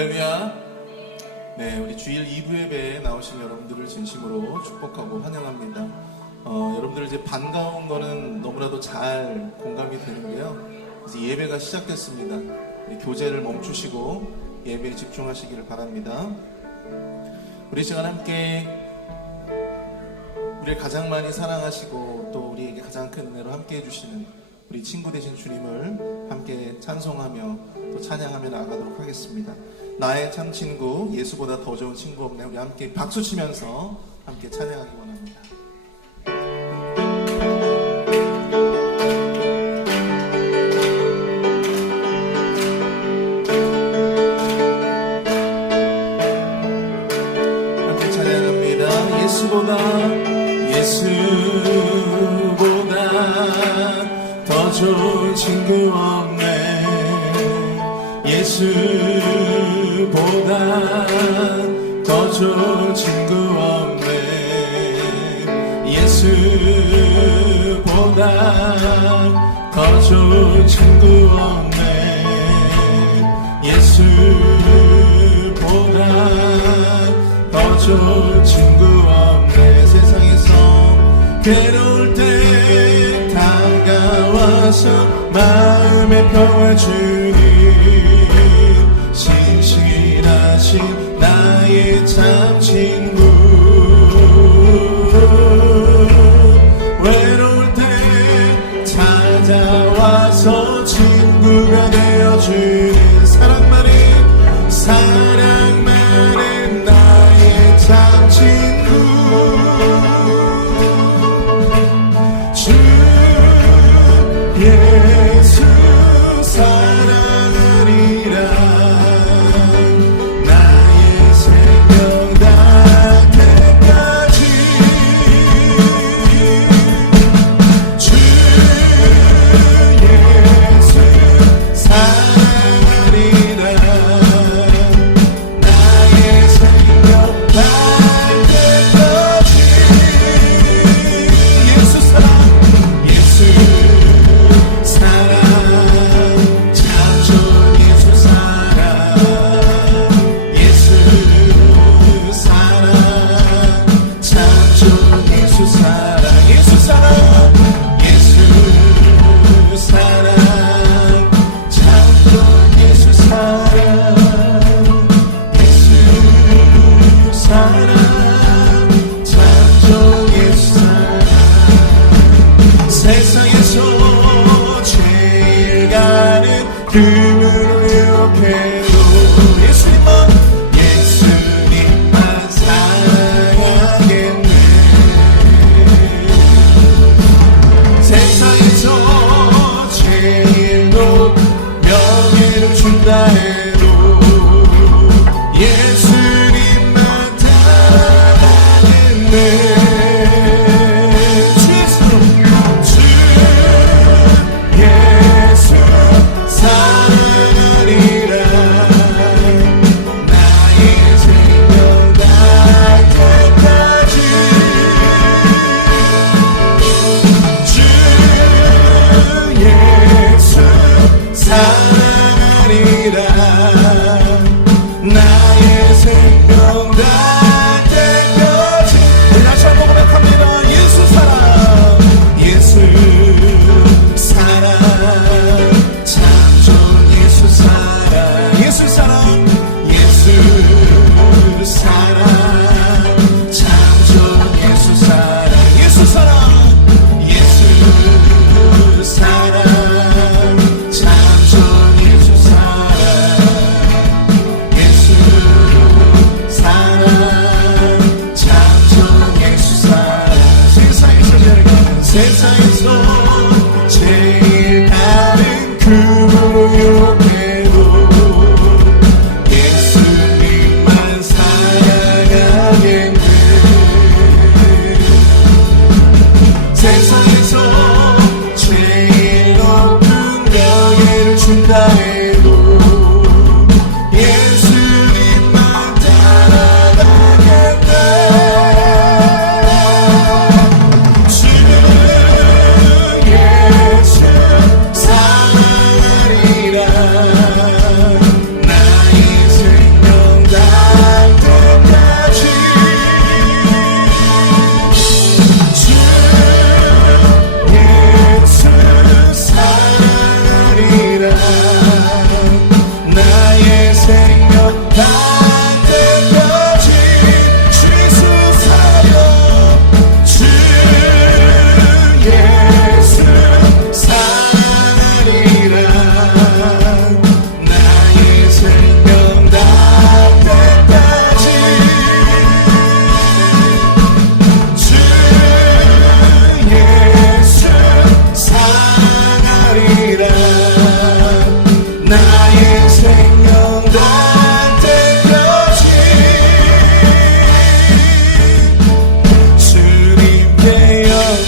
할렐루야. 네, 우리 주일 2부 예배에 나오신 여러분들을 진심으로 축복하고 환영합니다. 여러분들 이제 반가운 거는 너무나도 잘 공감이 되는데요. 이제 예배가 시작됐습니다. 교제를 멈추시고 예배에 집중하시기를 바랍니다. 우리 시간 함께 우리를 가장 많이 사랑하시고 또 우리에게 가장 큰 은혜로 함께 해주시는 우리 친구 되신 주님을 함께 찬송하며 또 찬양하며 나아가도록 하겠습니다. 나의 참 친구, 예수보다 더 좋은 친구 없네. 우리 함께 박수 치면서 함께 찬양하기 원합니다. 함께 찬양합니다. 예수보다 더 좋은 친구 없네. 예수보다 더 좋은 친구 없네. 예수보다 더 좋은 친구 없네. 예수보다 더 좋은 친구 없네. 세상에서 괴로울 때 다가와서 마음의 평화 주니 신실하신 나의 참 친구. 외로울 때 찾아와서 친구가 되어주는 사랑 많은 나의 참 친구. 주 예수 사랑하리라. 나의 생명 다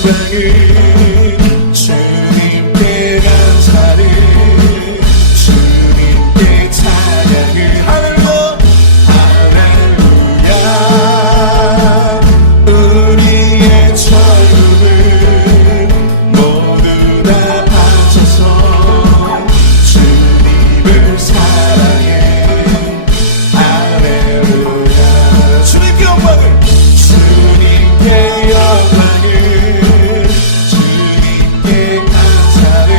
영광을 주님께 감사를 주님께 찬양을 할렐루야 우리의 전부를 모두 다 바쳐서 주님을 사랑해 할렐루야 주님께 영광을 주님께 영광을 주님께 감사를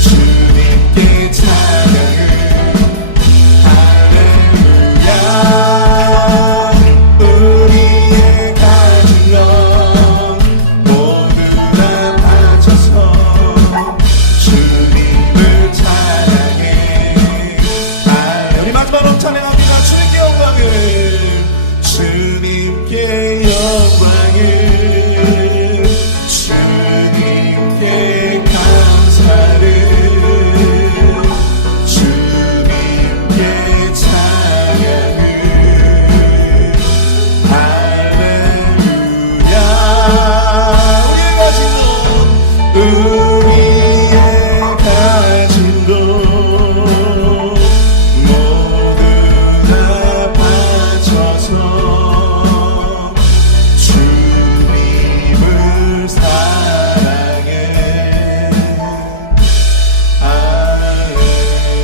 주님께 찬양을 할렐루야 우리의 가진 것 모두 다 바쳐서 주님을 찬양해 우리 마지막으로 찬양합니다. 주님께 영광을 주님께 영광을 주님께 감사를 주님께 찬양을 할렐루야 우리의 가진 것 모두 다 바쳐서 주님을 사랑해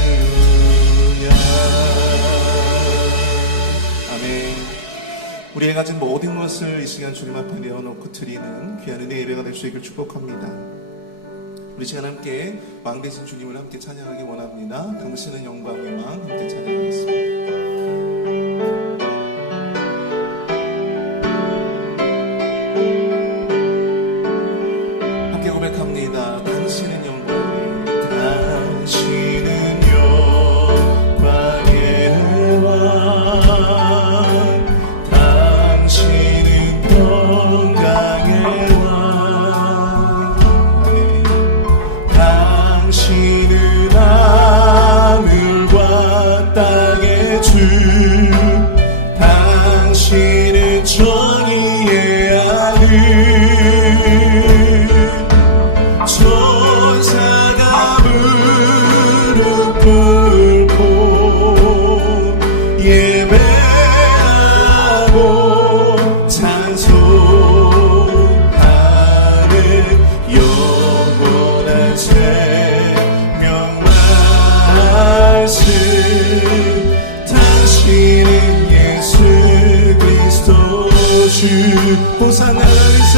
할렐루야 아멘. 우리의 가진 모든 것을 이 시간 주님 앞에 내어놓고 드리는 귀한 은혜의 예배가 될 수 있길 축복합니다. 우리 시간 함께 왕 되신 주님을 함께 찬양하기 원합니다. 당신은 영광의 왕 함께 찬양하겠습니다. 함께 고백합니다. 당신은 영광의 당신은 영광의 왕 당신은 영광의 왕 아멘. 당신은 하늘과 땅의 주 당신은 정의의 아들 천사가 무릎 꿇고 예배하고 찬송하는 영원한 생명 말씀 당신은 예수 그리스도 주 호산나 다윗의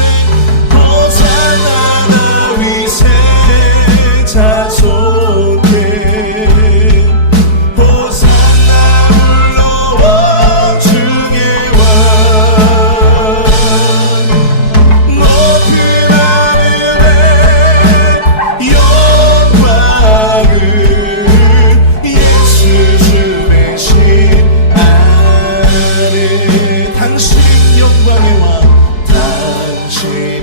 호산나 다윗의 자손께 호산나 불러와 주의 왕 모든 하늘의 영광을 예수 주 대신 아는 당신 영광의 왕 당신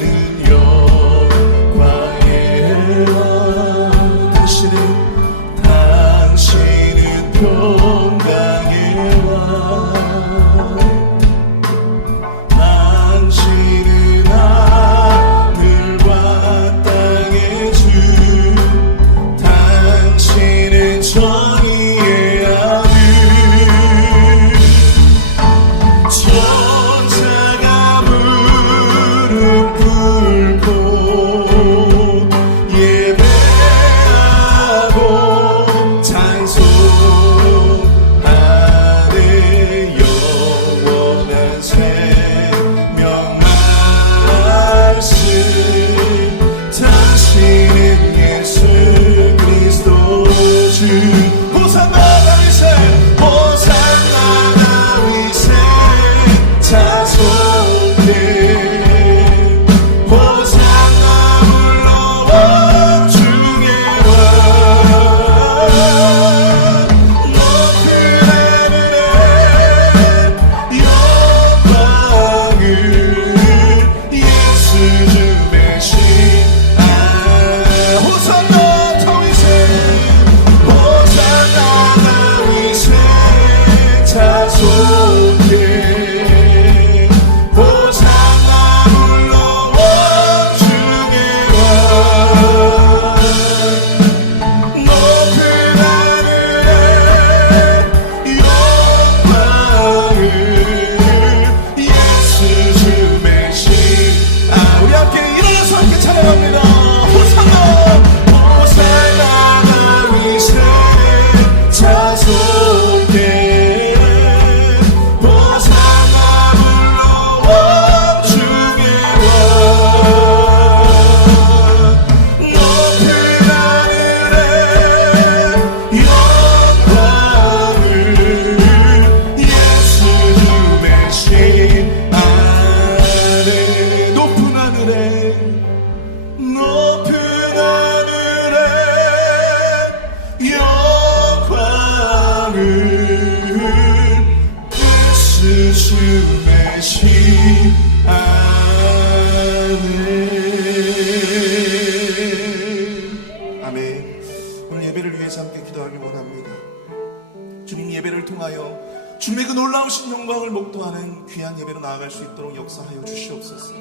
나오신 영광을 목도하는 귀한 예배로 나아갈 수 있도록 역사하여 주시옵소서.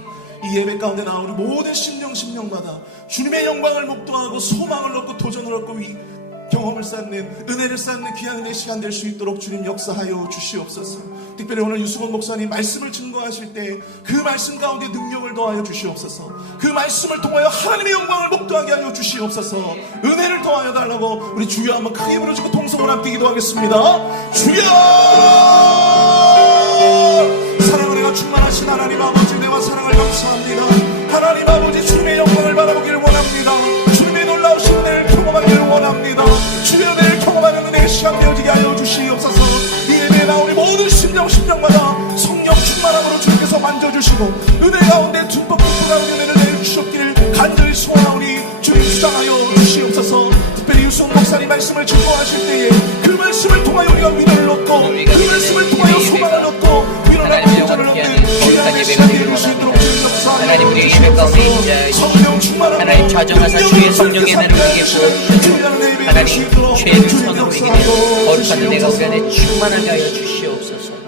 이 예배 가운데 나오는 모든 심령마다 주님의 영광을 목도하고 소망을 얻고 도전을 얻고 경험을 쌓는, 은혜를 쌓는 귀한 은혜의 시간 될 수 있도록 주님 역사하여 주시옵소서. 특별히 오늘 유수건 목사님 말씀을 증거하실 때 그 말씀 가운데 능력을 더하여 주시옵소서. 그 말씀을 통하여 하나님의 영광을 목도하게 하여 주시옵소서. 은혜를 더하여 달라고 우리 주여 한번 크게 부르시고 통성을 함께 기도하겠습니다. 주여! 사랑을 내가 충만하신 하나님 아버지, 내와 사랑을 감사합니다. 하나님 아버지, 주님의 영광을 바라보기를 원합니다. 주님의 놀라우신 은혜를 경험하기를 원합니다. 주의 은혜를 경험하는 은혜의 시간 되어지게 하여 주시옵소서. 이 예배에 나오는 모든 심령마다 성령 충만함으로 주님께서 만져주시고 은혜 가운데 듬뿍 가운데 은혜를 내주셨기를 간절히 소원하오니 주님 주장하여 주시옵소서. 특별히 유수홍 목사님 말씀을 증거하실 때에 그 말씀을 통하여 우리가 위로를 얻고 그 말씀을 통하여 소망을 얻고 위로나는 도전을 얻는 귀한 시간 되어줄 수 있도록 주님 역사하여 주시옵소서. 성령 충만함으로 하나님 좌정하사 주의 성령의 은혜를 우리에게 부어주셔서 하나님 죄를 선으로 이기는 거룩한 은혜가 우리 안에 충만하게 하여 주시옵소서.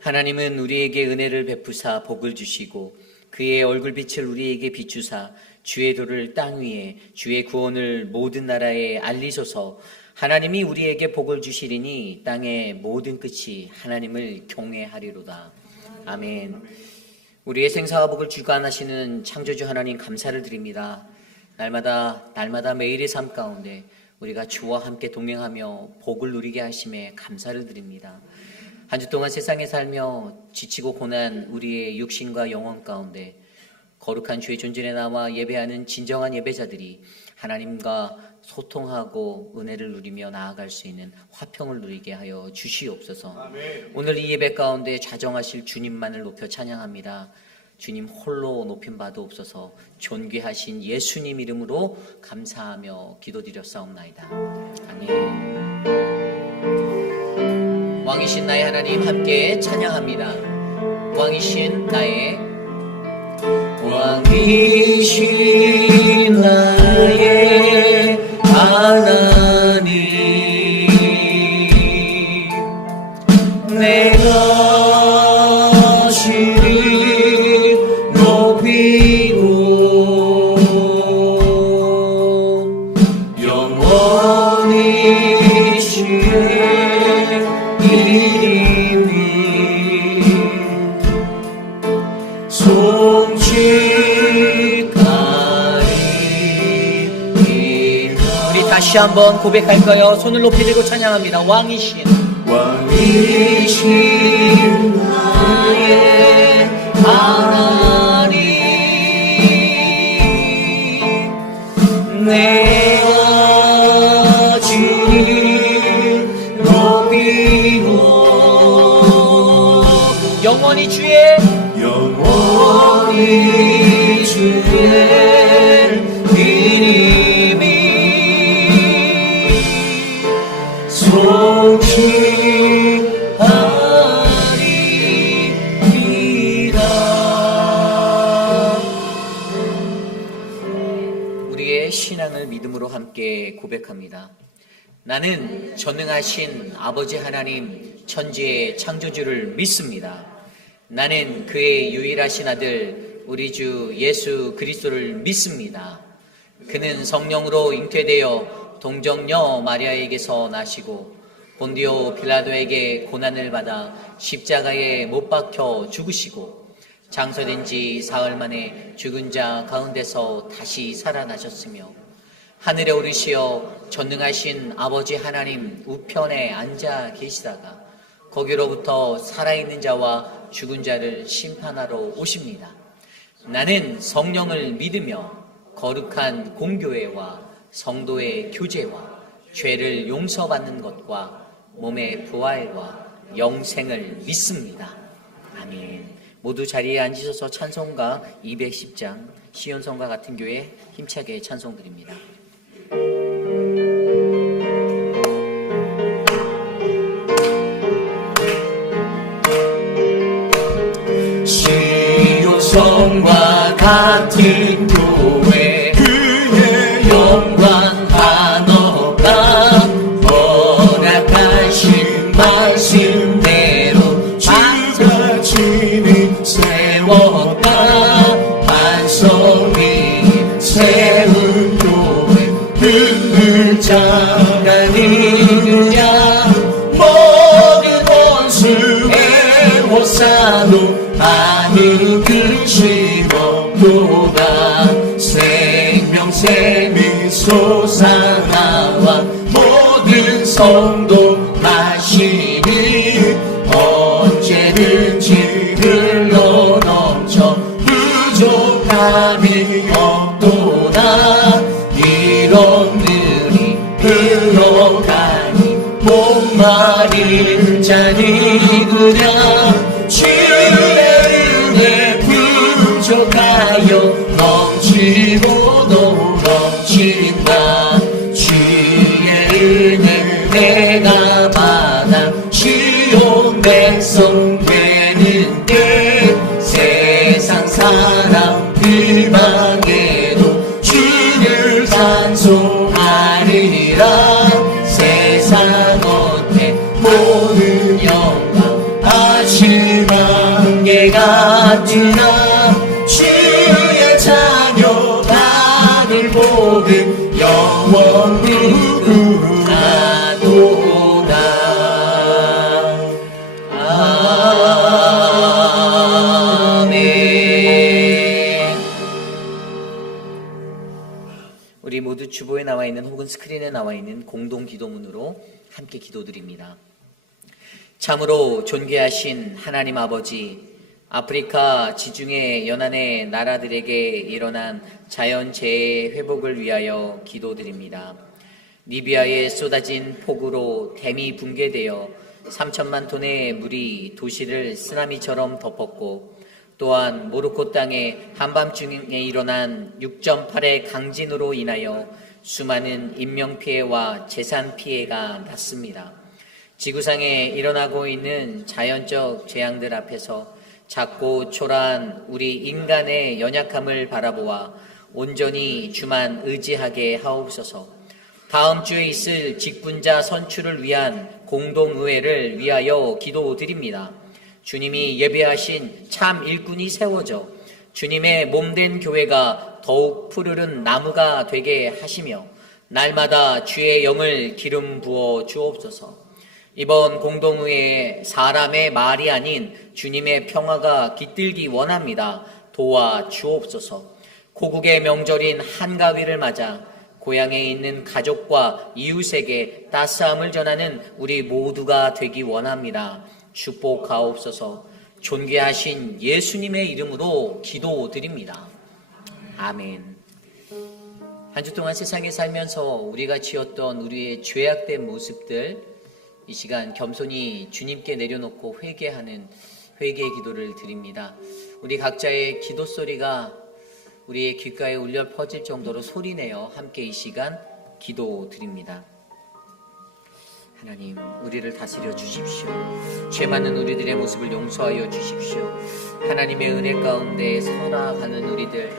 하나님은 우리에게 은혜를 베푸사 복을 주시고 그의 얼굴빛을 우리에게 비추사 주의 도를 땅 위에 주의 구원을 모든 나라에 알리소서. 하나님이 우리에게 복을 주시리니 땅의 모든 끝이 하나님을 경외하리로다. 아멘. 우리의 생사와 복을 주관하시는 창조주 하나님 감사를 드립니다. 날마다 매일의 삶 가운데 우리가 주와 함께 동행하며 복을 누리게 하심에 감사를 드립니다. 한 주 동안 세상에 살며 지치고 고난 우리의 육신과 영혼 가운데 거룩한 주의 존전에 나와 예배하는 진정한 예배자들이 하나님과 소통하고 은혜를 누리며 나아갈 수 있는 화평을 누리게 하여 주시옵소서. 아멘. 오늘 이 예배 가운데 좌정하실 주님만을 높여 찬양합니다. 주님 홀로 높임 받으옵소서. 존귀하신 예수님 이름으로 감사하며 기도드렸사옵나이다. 아멘. 왕이신 나의 하나님 함께 찬양합니다. 왕이신 나의 하나님, 내가 주를 높이고 영원히 주의 다시 한번 고백할까요? 손을 높이 들고 찬양합니다. 왕이신 나의 하나님, 내가 주를 높이고 영원히 주의 이름이 우리의 신앙을 믿음으로 함께 고백합니다. 나는 전능하신 아버지 하나님 천지의 창조주를 믿습니다. 나는 그의 유일하신 아들 우리 주 예수 그리스도를 믿습니다. 그는 성령으로 잉태되어 동정녀 마리아에게서 나시고 본디오 빌라도에게 고난을 받아 십자가에 못 박혀 죽으시고 장사된 지 사흘 만에 죽은 자 가운데서 다시 살아나셨으며 하늘에 오르시어 전능하신 아버지 하나님 우편에 앉아 계시다가 거기로부터 살아있는 자와 죽은 자를 심판하러 오십니다. 나는 성령을 믿으며 거룩한 공교회와 성도의 교제와 죄를 용서받는 것과 몸의 부활과 영생을 믿습니다. 아멘. 모두 자리에 앉으셔서 찬송가 210장 시온성과 같은 교회 힘차게 찬송드립니다. 시온성과 같은 교회 그의 영광 한없다 허락하신 말씀대로 주가 진을 세웠다 반석이 세운 교회 흙을 장가느냐 모든 원수의 호사도 아무 끝이 없도다 생명샘이 솟아나와 모든 성도 마시니 언제든지 흘러넘쳐 부족함이 없도다 이런 들이 흘러가니 목마른 자니 그냥 주의 은혜 부족하여 넘치고도 넘친다 주의 은혜 내가 받아 지온 백성 되는 때 세상 사람 비방에도 주를 찬송하리라 세상 어때 모든 영광 아침 안개 같으나 주의 자녀 받을 복은 영원 무궁하도다 아멘. 우리 모두 주보에 나와 있는 혹은 스크린에 나와 있는 공동 기도문으로 함께 기도드립니다. 참으로 존귀하신 하나님 아버지, 아프리카 지중해 연안의 나라들에게 일어난 자연재해 회복을 위하여 기도드립니다. 리비아에 쏟아진 폭우로 댐이 붕괴되어 3천만 톤의 물이 도시를 쓰나미처럼 덮었고 또한 모로코 땅에 한밤중에 일어난 6.8의 강진으로 인하여 수많은 인명피해와 재산피해가 났습니다. 지구상에 일어나고 있는 자연적 재앙들 앞에서 작고 초라한 우리 인간의 연약함을 바라보아 온전히 주만 의지하게 하옵소서. 다음 주에 있을 직분자 선출을 위한 공동의회를 위하여 기도드립니다. 주님이 예배하신 참 일꾼이 세워져 주님의 몸된 교회가 더욱 푸르른 나무가 되게 하시며 날마다 주의 영을 기름 부어 주옵소서. 이번 공동의회에 사람의 말이 아닌 주님의 평화가 깃들기 원합니다. 도와 주옵소서. 고국의 명절인 한가위를 맞아 고향에 있는 가족과 이웃에게 따스함을 전하는 우리 모두가 되기 원합니다. 축복하옵소서. 존귀하신 예수님의 이름으로 기도드립니다. 아멘. 한 주 동안 세상에 살면서 우리가 지었던 우리의 죄악된 모습들 이 시간 겸손히 주님께 내려놓고 회개하는 회개의 기도를 드립니다. 우리 각자의 기도 소리가 우리의 귓가에 울려 퍼질 정도로 소리내어 함께 이 시간 기도 드립니다. 하나님, 우리를 다스려 주십시오. 죄 많은 우리들의 모습을 용서하여 주십시오. 하나님의 은혜 가운데 살아가는 우리들,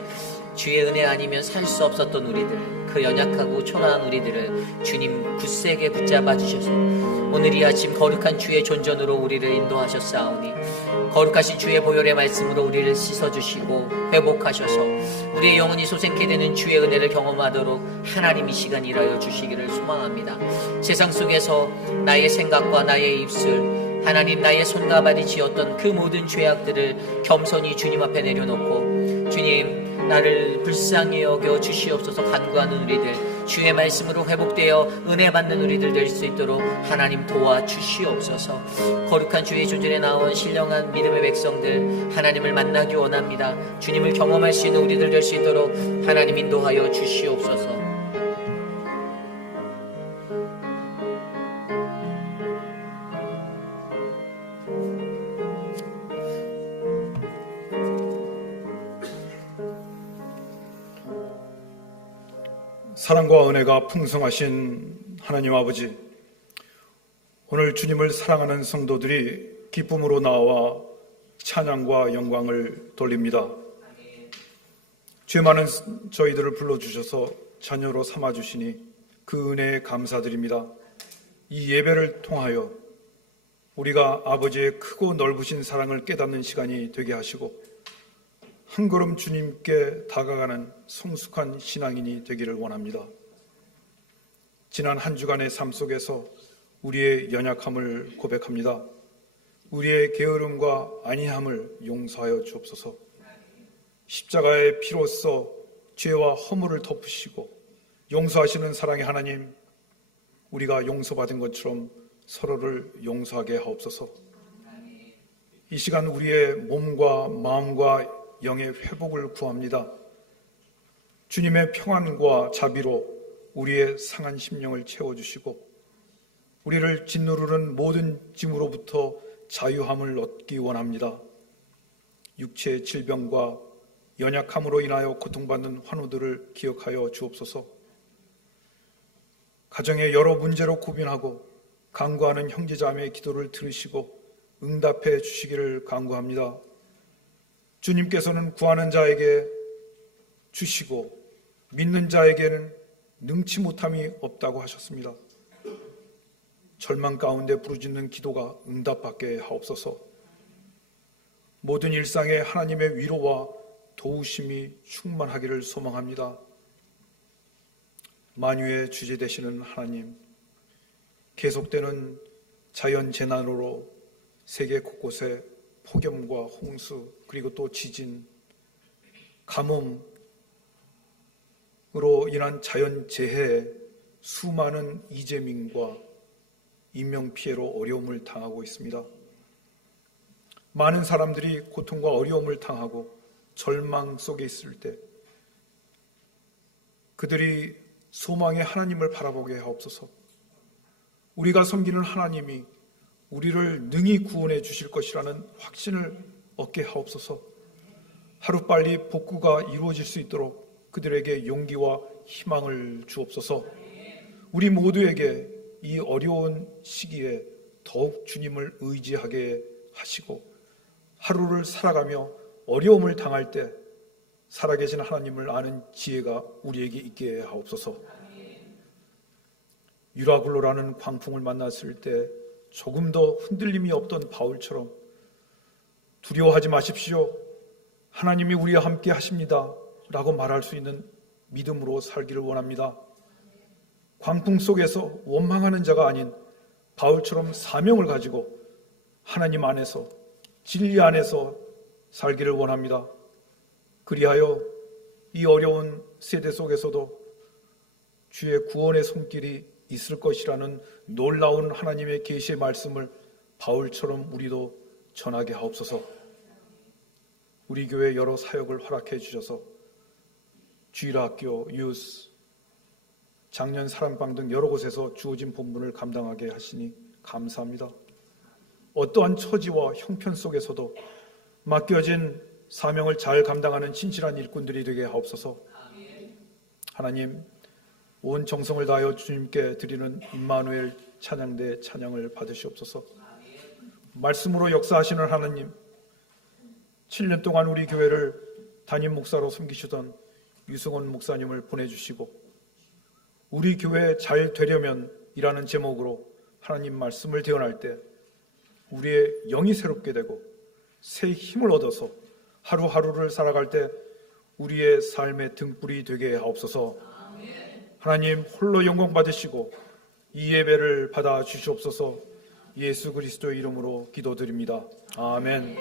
주의 은혜 아니면 살 수 없었던 우리들, 그 연약하고 초라한 우리들을 주님 굳세게 붙잡아 주셔서 오늘 이 아침 거룩한 주의 존전으로 우리를 인도하셨사오니 거룩하신 주의 보혈의 말씀으로 우리를 씻어주시고 회복하셔서 우리의 영혼이 솟게 되는 주의 은혜를 경험하도록 하나님 이 시간 일하여 주시기를 소망합니다. 세상 속에서 나의 생각과 나의 입술, 하나님 나의 손과 발이 지었던 그 모든 죄악들을 겸손히 주님 앞에 내려놓고 주님 나를 불쌍히 여겨 주시옵소서. 간구하는 우리들 주의 말씀으로 회복되어 은혜 받는 우리들 될 수 있도록 하나님 도와주시옵소서. 거룩한 주의 조절에 나온 신령한 믿음의 백성들 하나님을 만나기 원합니다. 주님을 경험할 수 있는 우리들 될 수 있도록 하나님 인도하여 주시옵소서. 사랑과 은혜가 풍성하신 하나님 아버지, 오늘 주님을 사랑하는 성도들이 기쁨으로 나와 찬양과 영광을 돌립니다. 죄 많은 저희들을 불러주셔서 자녀로 삼아주시니 그 은혜에 감사드립니다. 이 예배를 통하여 우리가 아버지의 크고 넓으신 사랑을 깨닫는 시간이 되게 하시고 한 걸음 주님께 다가가는 성숙한 신앙인이 되기를 원합니다. 지난 한 주간의 삶 속에서 우리의 연약함을 고백합니다. 우리의 게으름과 안이함을 용서하여 주옵소서. 십자가의 피로써 죄와 허물을 덮으시고 용서하시는 사랑의 하나님, 우리가 용서받은 것처럼 서로를 용서하게 하옵소서. 이 시간 우리의 몸과 마음과 영의 회복을 구합니다. 주님의 평안과 자비로 우리의 상한 심령을 채워주시고 우리를 짓누르는 모든 짐으로부터 자유함을 얻기 원합니다. 육체의 질병과 연약함으로 인하여 고통받는 환우들을 기억하여 주옵소서. 가정의 여러 문제로 고민하고 간구하는 형제자매의 기도를 들으시고 응답해 주시기를 간구합니다. 주님께서는 구하는 자에게 주시고 믿는 자에게는 능치 못함이 없다고 하셨습니다. 절망 가운데 부르짖는 기도가 응답받게 하옵소서. 모든 일상에 하나님의 위로와 도우심이 충만하기를 소망합니다. 만유의 주제 되시는 하나님, 계속되는 자연 재난으로 세계 곳곳에 폭염과 홍수 그리고 또 지진, 가뭄으로 인한 자연 재해에 수많은 이재민과 인명피해로 어려움을 당하고 있습니다. 많은 사람들이 고통과 어려움을 당하고 절망 속에 있을 때 그들이 소망의 하나님을 바라보게 하옵소서. 우리가 섬기는 하나님이 우리를 능히 구원해 주실 것이라는 확신을 얻게 하옵소서. 하루빨리 복구가 이루어질 수 있도록 그들에게 용기와 희망을 주옵소서. 우리 모두에게 이 어려운 시기에 더욱 주님을 의지하게 하시고 하루를 살아가며 어려움을 당할 때 살아계신 하나님을 아는 지혜가 우리에게 있게 하옵소서. 유라굴로라는 광풍을 만났을 때 조금 더 흔들림이 없던 바울처럼 두려워하지 마십시오. 하나님이 우리와 함께 하십니다. 라고 말할 수 있는 믿음으로 살기를 원합니다. 광풍 속에서 원망하는 자가 아닌 바울처럼 사명을 가지고 하나님 안에서 진리 안에서 살기를 원합니다. 그리하여 이 어려운 세대 속에서도 주의 구원의 손길이 있을 것이라는 놀라운 하나님의 계시의 말씀을 바울처럼 우리도 전하게 하옵소서. 우리 교회 여러 사역을 허락해 주셔서 주일학교, 유스, 작년 사랑방 등 여러 곳에서 주어진 본분을 감당하게 하시니 감사합니다. 어떠한 처지와 형편 속에서도 맡겨진 사명을 잘 감당하는 진실한 일꾼들이 되게 하옵소서. 하나님, 온 정성을 다하여 주님께 드리는 임마누엘 찬양대 찬양을 받으시옵소서. 말씀으로 역사하시는 하나님, 7년 동안 우리 교회를 담임 목사로 섬기시던 유승원 목사님을 보내주시고 우리 교회 잘 되려면 이라는 제목으로 하나님 말씀을 대언할 때 우리의 영이 새롭게 되고 새 힘을 얻어서 하루하루를 살아갈 때 우리의 삶의 등불이 되게 하옵소서. 하나님 홀로 영광 받으시고 이 예배를 받아 주시옵소서. 예수 그리스도의 이름으로 기도드립니다. 아멘.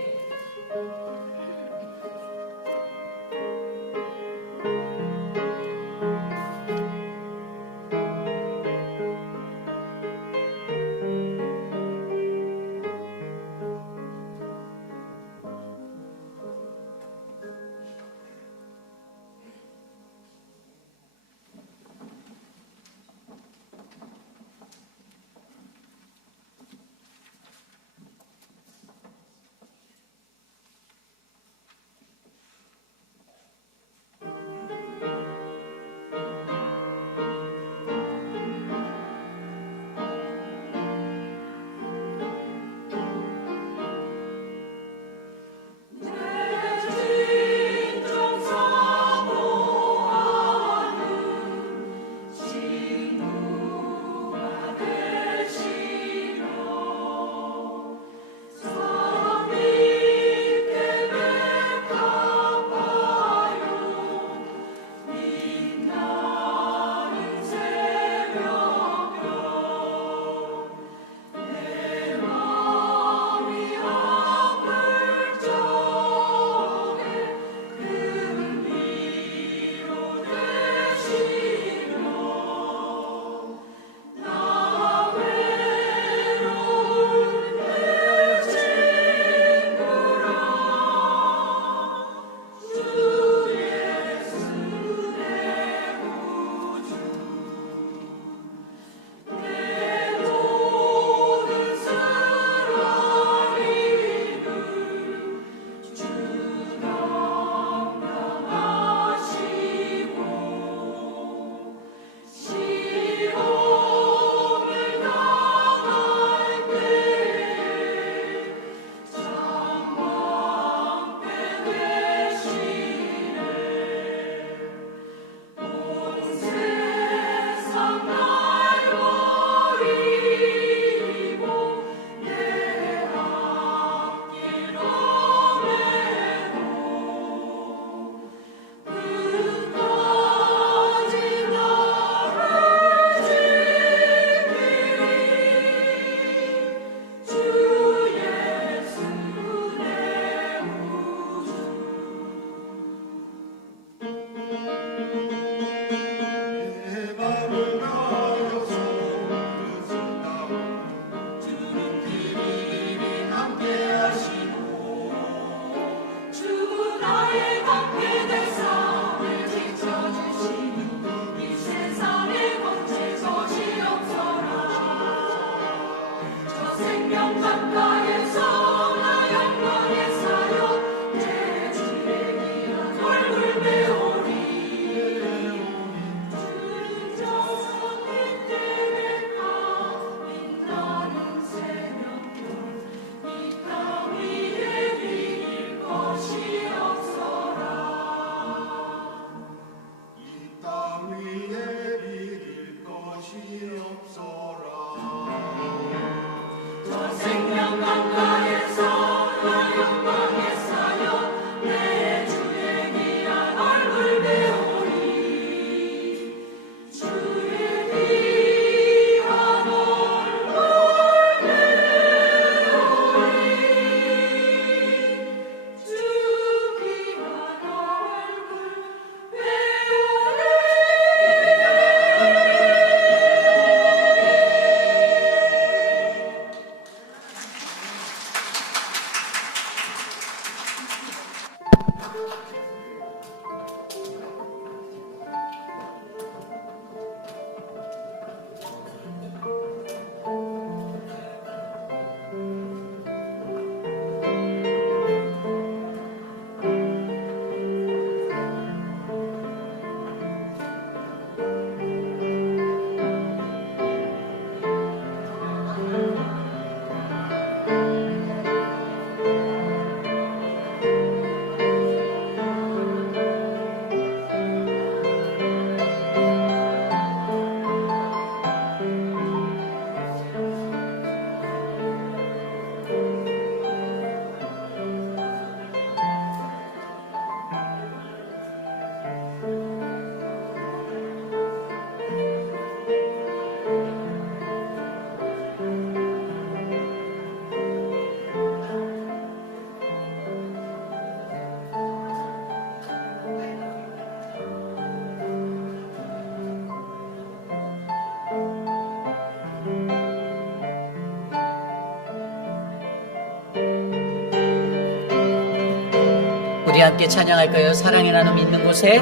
함께 찬양할까요? 사랑의 나눔 있는 곳에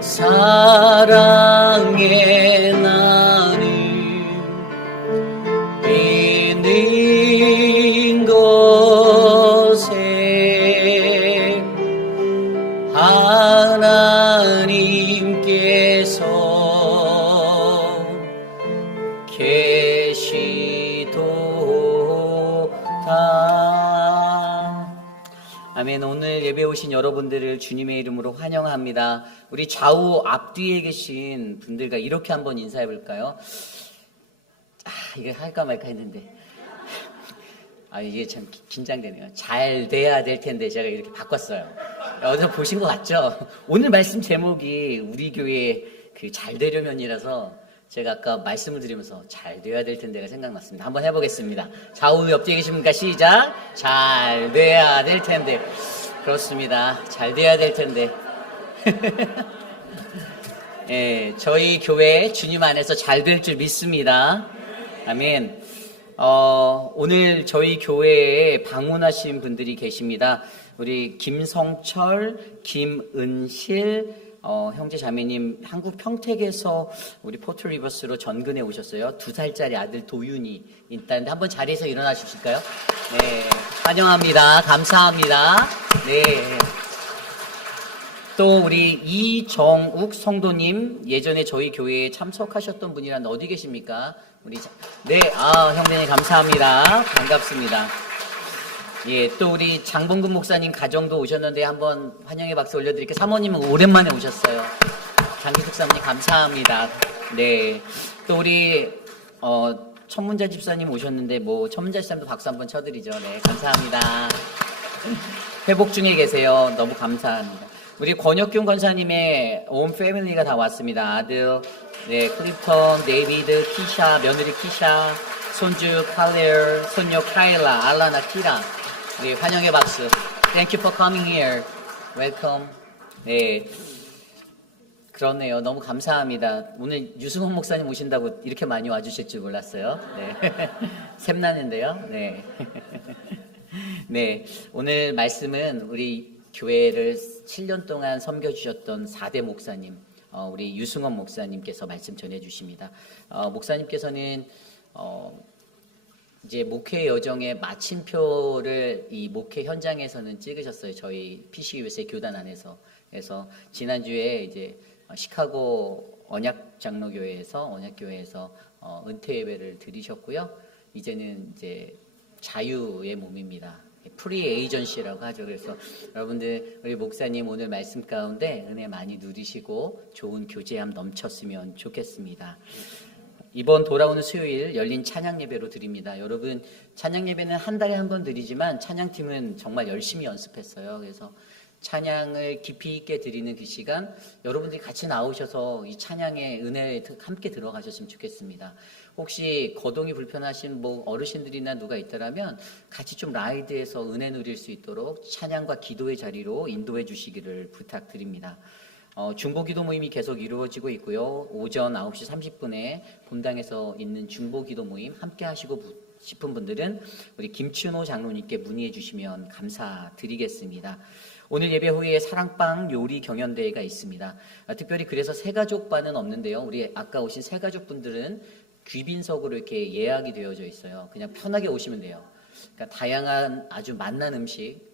사랑의 나눔 있는 곳에 하나님께서 계시도다. 아멘. 오늘 예배 오신 여러분들을 주님의 이름으로 환영합니다. 우리 좌우 앞뒤에 계신 분들과 이렇게 한번 인사해 볼까요? 이거 할까 말까 했는데 이게 참 긴장되네요. 잘 돼야 될 텐데 제가 이렇게 바꿨어요. 어디서 보신 것 같죠? 오늘 말씀 제목이 우리 교회 그 잘 되려면이라서 제가 아까 말씀을 드리면서 잘 돼야 될 텐데가 생각났습니다. 한번 해보겠습니다. 좌우 옆에 계십니까? 시작. 잘 돼야 될 텐데. 그렇습니다. 잘 돼야 될 텐데. 예, 저희 교회 주님 안에서 잘 될 줄 믿습니다. 아멘. 오늘 저희 교회에 방문하신 분들이 계십니다. 우리 김성철, 김은실, 형제 자매님 한국 평택에서 우리 포트리버스로 전근에 오셨어요. 2살짜리 아들 도윤이 있다는데 한번 자리에서 일어나 주실까요? 네, 환영합니다. 감사합니다. 네. 또 우리 이정욱 성도님 예전에 저희 교회에 참석하셨던 분이란 어디 계십니까? 네, 형제님 감사합니다. 반갑습니다. 예, 또 우리 장봉근 목사님 가정도 오셨는데 한번 환영의 박수 올려드릴게요. 사모님은 오랜만에 오셨어요. 장기숙 사모님 감사합니다. 네, 또 우리 천문자 집사님 오셨는데 천문자 집사님도 박수 한번 쳐드리죠. 네, 감사합니다. 회복 중에 계세요. 너무 감사합니다. 우리 권혁균 권사님의 온 패밀리가 다 왔습니다. 아들, 네, 클립턴, 데이비드, 키샤, 며느리 키샤, 손주 칼레어, 손녀 카일라, 알라나, 키라. 네, 환영의 박수. Thank you for coming here. Welcome. 네, 그렇네요. 너무 감사합니다. 오늘 유승헌 목사님 오신다고 이렇게 많이 와주실 줄 몰랐어요. 네, 샘나는데요. 네. 네, 오늘 말씀은 우리 교회를 7년 동안 섬겨주셨던 4대 목사님, 우리 유승헌 목사님께서 말씀 전해주십니다. 목사님께서는 이제 목회 여정의 마침표를 이 목회 현장에서는 찍으셨어요. 저희 PCUSA 교단 안에서. 그래서 지난주에 이제 시카고 언약장로교회에서 은퇴 예배를 드리셨고요. 이제는 이제 자유의 몸입니다. 프리 에이전시라고 하죠. 그래서 여러분들 우리 목사님 오늘 말씀 가운데 은혜 많이 누리시고 좋은 교제함 넘쳤으면 좋겠습니다. 이번 돌아오는 수요일 열린 찬양 예배로 드립니다. 여러분 찬양 예배는 한 달에 한 번 드리지만 찬양팀은 정말 열심히 연습했어요. 그래서 찬양을 깊이 있게 드리는 그 시간 여러분들이 같이 나오셔서 이 찬양의 은혜에 함께 들어가셨으면 좋겠습니다. 혹시 거동이 불편하신 어르신들이나 누가 있더라면 같이 좀 라이드해서 은혜 누릴 수 있도록 찬양과 기도의 자리로 인도해 주시기를 부탁드립니다. 중보기도 모임이 계속 이루어지고 있고요. 오전 9시 30분에 본당에서 있는 중보기도 모임 함께 하시고 싶은 분들은 우리 김춘호 장로님께 문의해 주시면 감사드리겠습니다. 오늘 예배 후에 사랑방 요리 경연대회가 있습니다. 특별히 그래서 새가족반은 없는데요. 우리 아까 오신 새가족분들은 귀빈석으로 이렇게 예약이 되어져 있어요. 그냥 편하게 오시면 돼요. 그러니까 다양한 아주 맛난 음식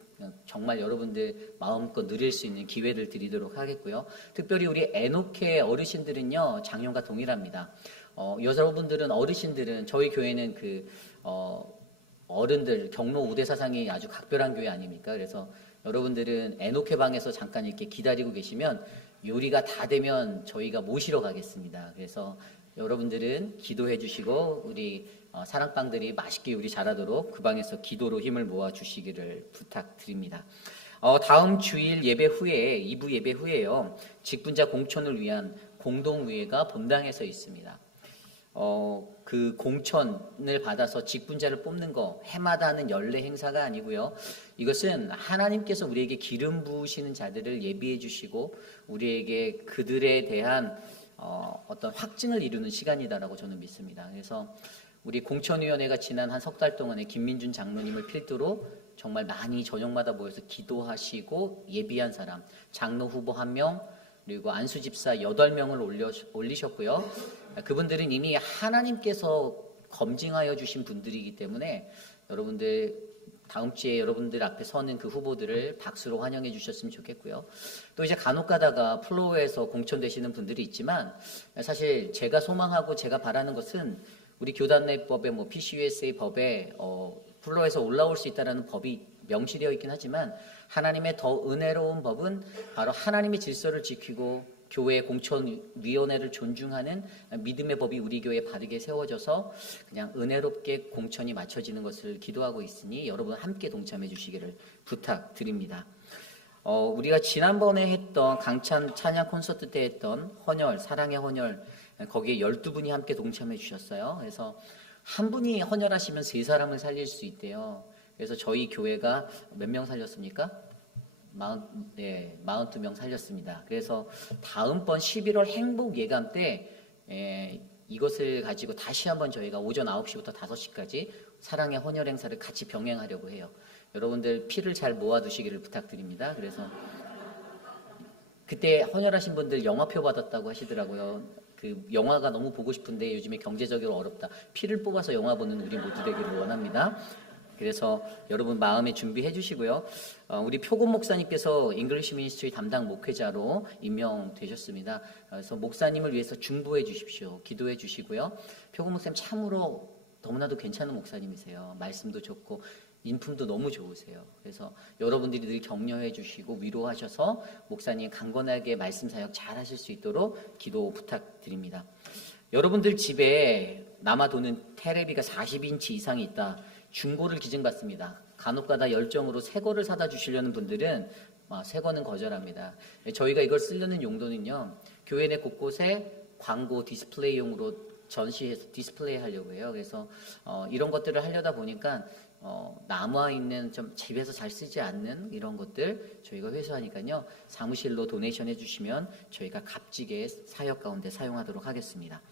정말 여러분들 마음껏 누릴 수 있는 기회를 드리도록 하겠고요. 특별히 우리 에녹회 어르신들은요 작년과 동일합니다. 여러분들은 어르신들은 저희 교회는 어른들 경로 우대 사상이 아주 각별한 교회 아닙니까? 그래서 여러분들은 에녹회 방에서 잠깐 이렇게 기다리고 계시면 요리가 다 되면 저희가 모시러 가겠습니다. 그래서 여러분들은 기도해 주시고 우리 사랑방들이 맛있게 요리 잘하도록 그 방에서 기도로 힘을 모아 주시기를 부탁드립니다. 다음 주일 예배 후에 2부 예배 후에요. 직분자 공천을 위한 공동의회가 본당에서 있습니다. 그 공천을 받아서 직분자를 뽑는 거 해마다 하는 연례 행사가 아니고요. 이것은 하나님께서 우리에게 기름 부으시는 자들을 예비해 주시고 우리에게 그들에 대한 어떤 확증을 이루는 시간이다라고 저는 믿습니다. 그래서 우리 공천위원회가 지난 한 석 달 동안에 김민준 장로님을 필두로 정말 많이 저녁마다 모여서 기도하시고 예비한 사람, 장로 후보 1명, 그리고 안수 집사 8명을 올리셨고요. 그분들은 이미 하나님께서 검증하여 주신 분들이기 때문에 여러분들 다음 주에 여러분들 앞에 서는 그 후보들을 박수로 환영해 주셨으면 좋겠고요. 또 이제 간혹 가다가 플로어에서 공천되시는 분들이 있지만 사실 제가 소망하고 제가 바라는 것은 우리 교단내법에 뭐 PCUSA 법에 플로어에서 올라올 수 있다라는 법이 명시되어 있긴 하지만 하나님의 더 은혜로운 법은 바로 하나님의 질서를 지키고 교회 공천위원회를 존중하는 믿음의 법이 우리 교회에 바르게 세워져서 그냥 은혜롭게 공천이 맞춰지는 것을 기도하고 있으니 여러분 함께 동참해 주시기를 부탁드립니다. 우리가 지난번에 했던 강찬 찬양 콘서트 때 했던 헌혈, 사랑의 헌혈, 거기에 12분이 함께 동참해 주셨어요. 그래서 한 분이 헌혈하시면 3사람을 살릴 수 있대요. 그래서 저희 교회가 몇 명 살렸습니까? 42명 살렸습니다. 그래서 다음번 11월 행복 예감 때 이것을 가지고 다시 한번 저희가 오전 9시부터 5시까지 사랑의 헌혈 행사를 같이 병행하려고 해요. 여러분들 피를 잘 모아두시기를 부탁드립니다. 그래서 그때 헌혈하신 분들 영화표 받았다고 하시더라고요. 그 영화가 너무 보고 싶은데 요즘에 경제적으로 어렵다. 피를 뽑아서 영화 보는 우리 모두 되기를 원합니다. 그래서 여러분 마음에 준비해 주시고요. 우리 표곤 목사님께서 잉글리시 미니스트리 담당 목회자로 임명되셨습니다. 그래서 목사님을 위해서 중보해 주십시오. 기도해 주시고요. 표곤 목사님 참으로 너무나도 괜찮은 목사님이세요. 말씀도 좋고 인품도 너무 좋으세요. 그래서 여러분들이 늘 격려해 주시고 위로하셔서 목사님 강건하게 말씀 사역 잘 하실 수 있도록 기도 부탁드립니다. 여러분들 집에 남아 도는 테레비가 40인치 이상이 있다. 중고를 기증받습니다. 간혹가다 열정으로 새 거를 사다 주시려는 분들은 새 거는 거절합니다. 저희가 이걸 쓰려는 용도는요. 교회 내 곳곳에 광고 디스플레이용으로 전시해서 디스플레이 하려고 해요. 그래서 이런 것들을 하려다 보니까 남아있는 좀 집에서 잘 쓰지 않는 이런 것들 저희가 회수하니까요. 사무실로 도네이션 해주시면 저희가 값지게 사역 가운데 사용하도록 하겠습니다.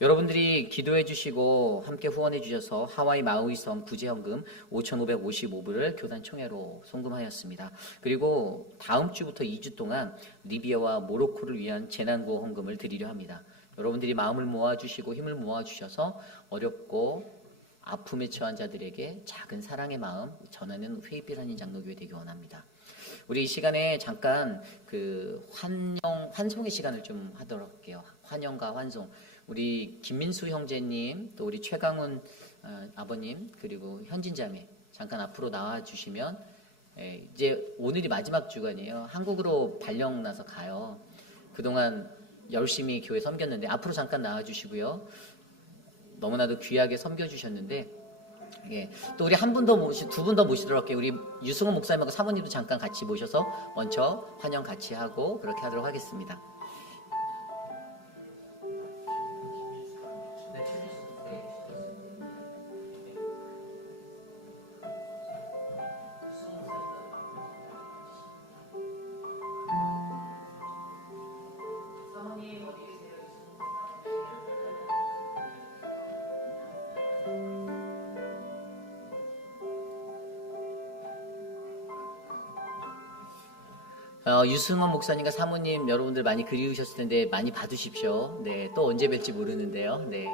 여러분들이 기도해 주시고 함께 후원해 주셔서 하와이 마우이 섬 구제헌금 5,555불을 교단 총회로 송금하였습니다. 그리고 다음 주부터 2주 동안 리비아와 모로코를 위한 재난구호 헌금을 드리려 합니다. 여러분들이 마음을 모아주시고 힘을 모아주셔서 어렵고 아픔에 처한 자들에게 작은 사랑의 마음 전하는 회의빛 한인 장로교회 되기 원합니다. 우리 이 시간에 잠깐 그 환송의 시간을 좀 하도록 할게요. 환영과 환송. 우리 김민수 형제님, 또 우리 최강훈 아버님, 그리고 현진자매 잠깐 앞으로 나와 주시면 이제 오늘이 마지막 주간이에요. 한국으로 발령 나서 가요. 그동안 열심히 교회 섬겼는데 앞으로 잠깐 나와 주시고요. 너무나도 귀하게 섬겨주셨는데 또 우리 한 분 더 두 분 더 모시도록 할게요. 우리 유승호 목사님하고 사모님도 잠깐 같이 모셔서 먼저 환영 같이 하고 그렇게 하도록 하겠습니다. 유승원 목사님과 사모님 여러분들 많이 그리우셨을 텐데 많이 봐두십시오. 네, 또 언제 뵐지 모르는데요. 네.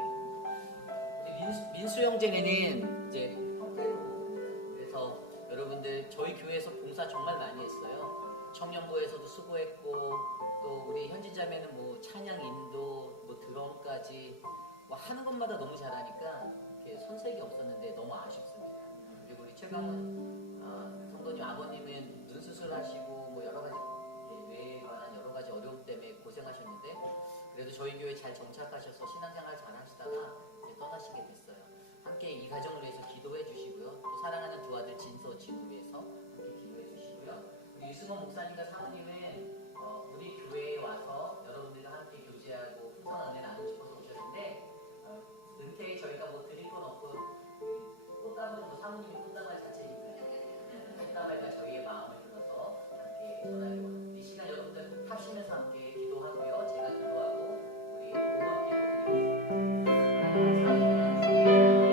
민수 형제는 이제 형제로 그래서 여러분들 저희 교회에서 봉사 정말 많이 했어요. 청년부에서도 수고했고 또 우리 현진자매는 뭐 찬양 인도 뭐 드럼까지 뭐 하는 것마다 너무 잘하니까 이렇게 손색이 없었는데 너무 아쉽습니다. 그리고 우리 최강원 성도님 아버님은 눈 수술하시고 뭐 여러 가지 뇌에 관한 여러 가지 어려움 때문에 고생하셨는데 그래도 저희 교회 잘 정착하셔서 신앙생활 잘 하시다가 이제 떠나시게 됐어요. 함께 이 가정을 위해서 기도해 주시고요. 또 사랑하는 두 아들 진서, 진우 위해서 함께 기도해 주시고요. 우리 유승원 목사님과 사모님은 우리 교회에 와서 여러분들과 함께 교제하고 풍성한 은혜 나누고 싶어서 오셨는데 은퇴에 저희가 뭐 드릴 건 없고 꽃다발도 사모님이 꽃다발 자체니까 꽃다발과 저희의 마음을 들어서 함께 전하려고 이 시간 여러분들 합심해서 함께 기도하고요. 제가 기도하고 우리 고맙게 드리겠습니다.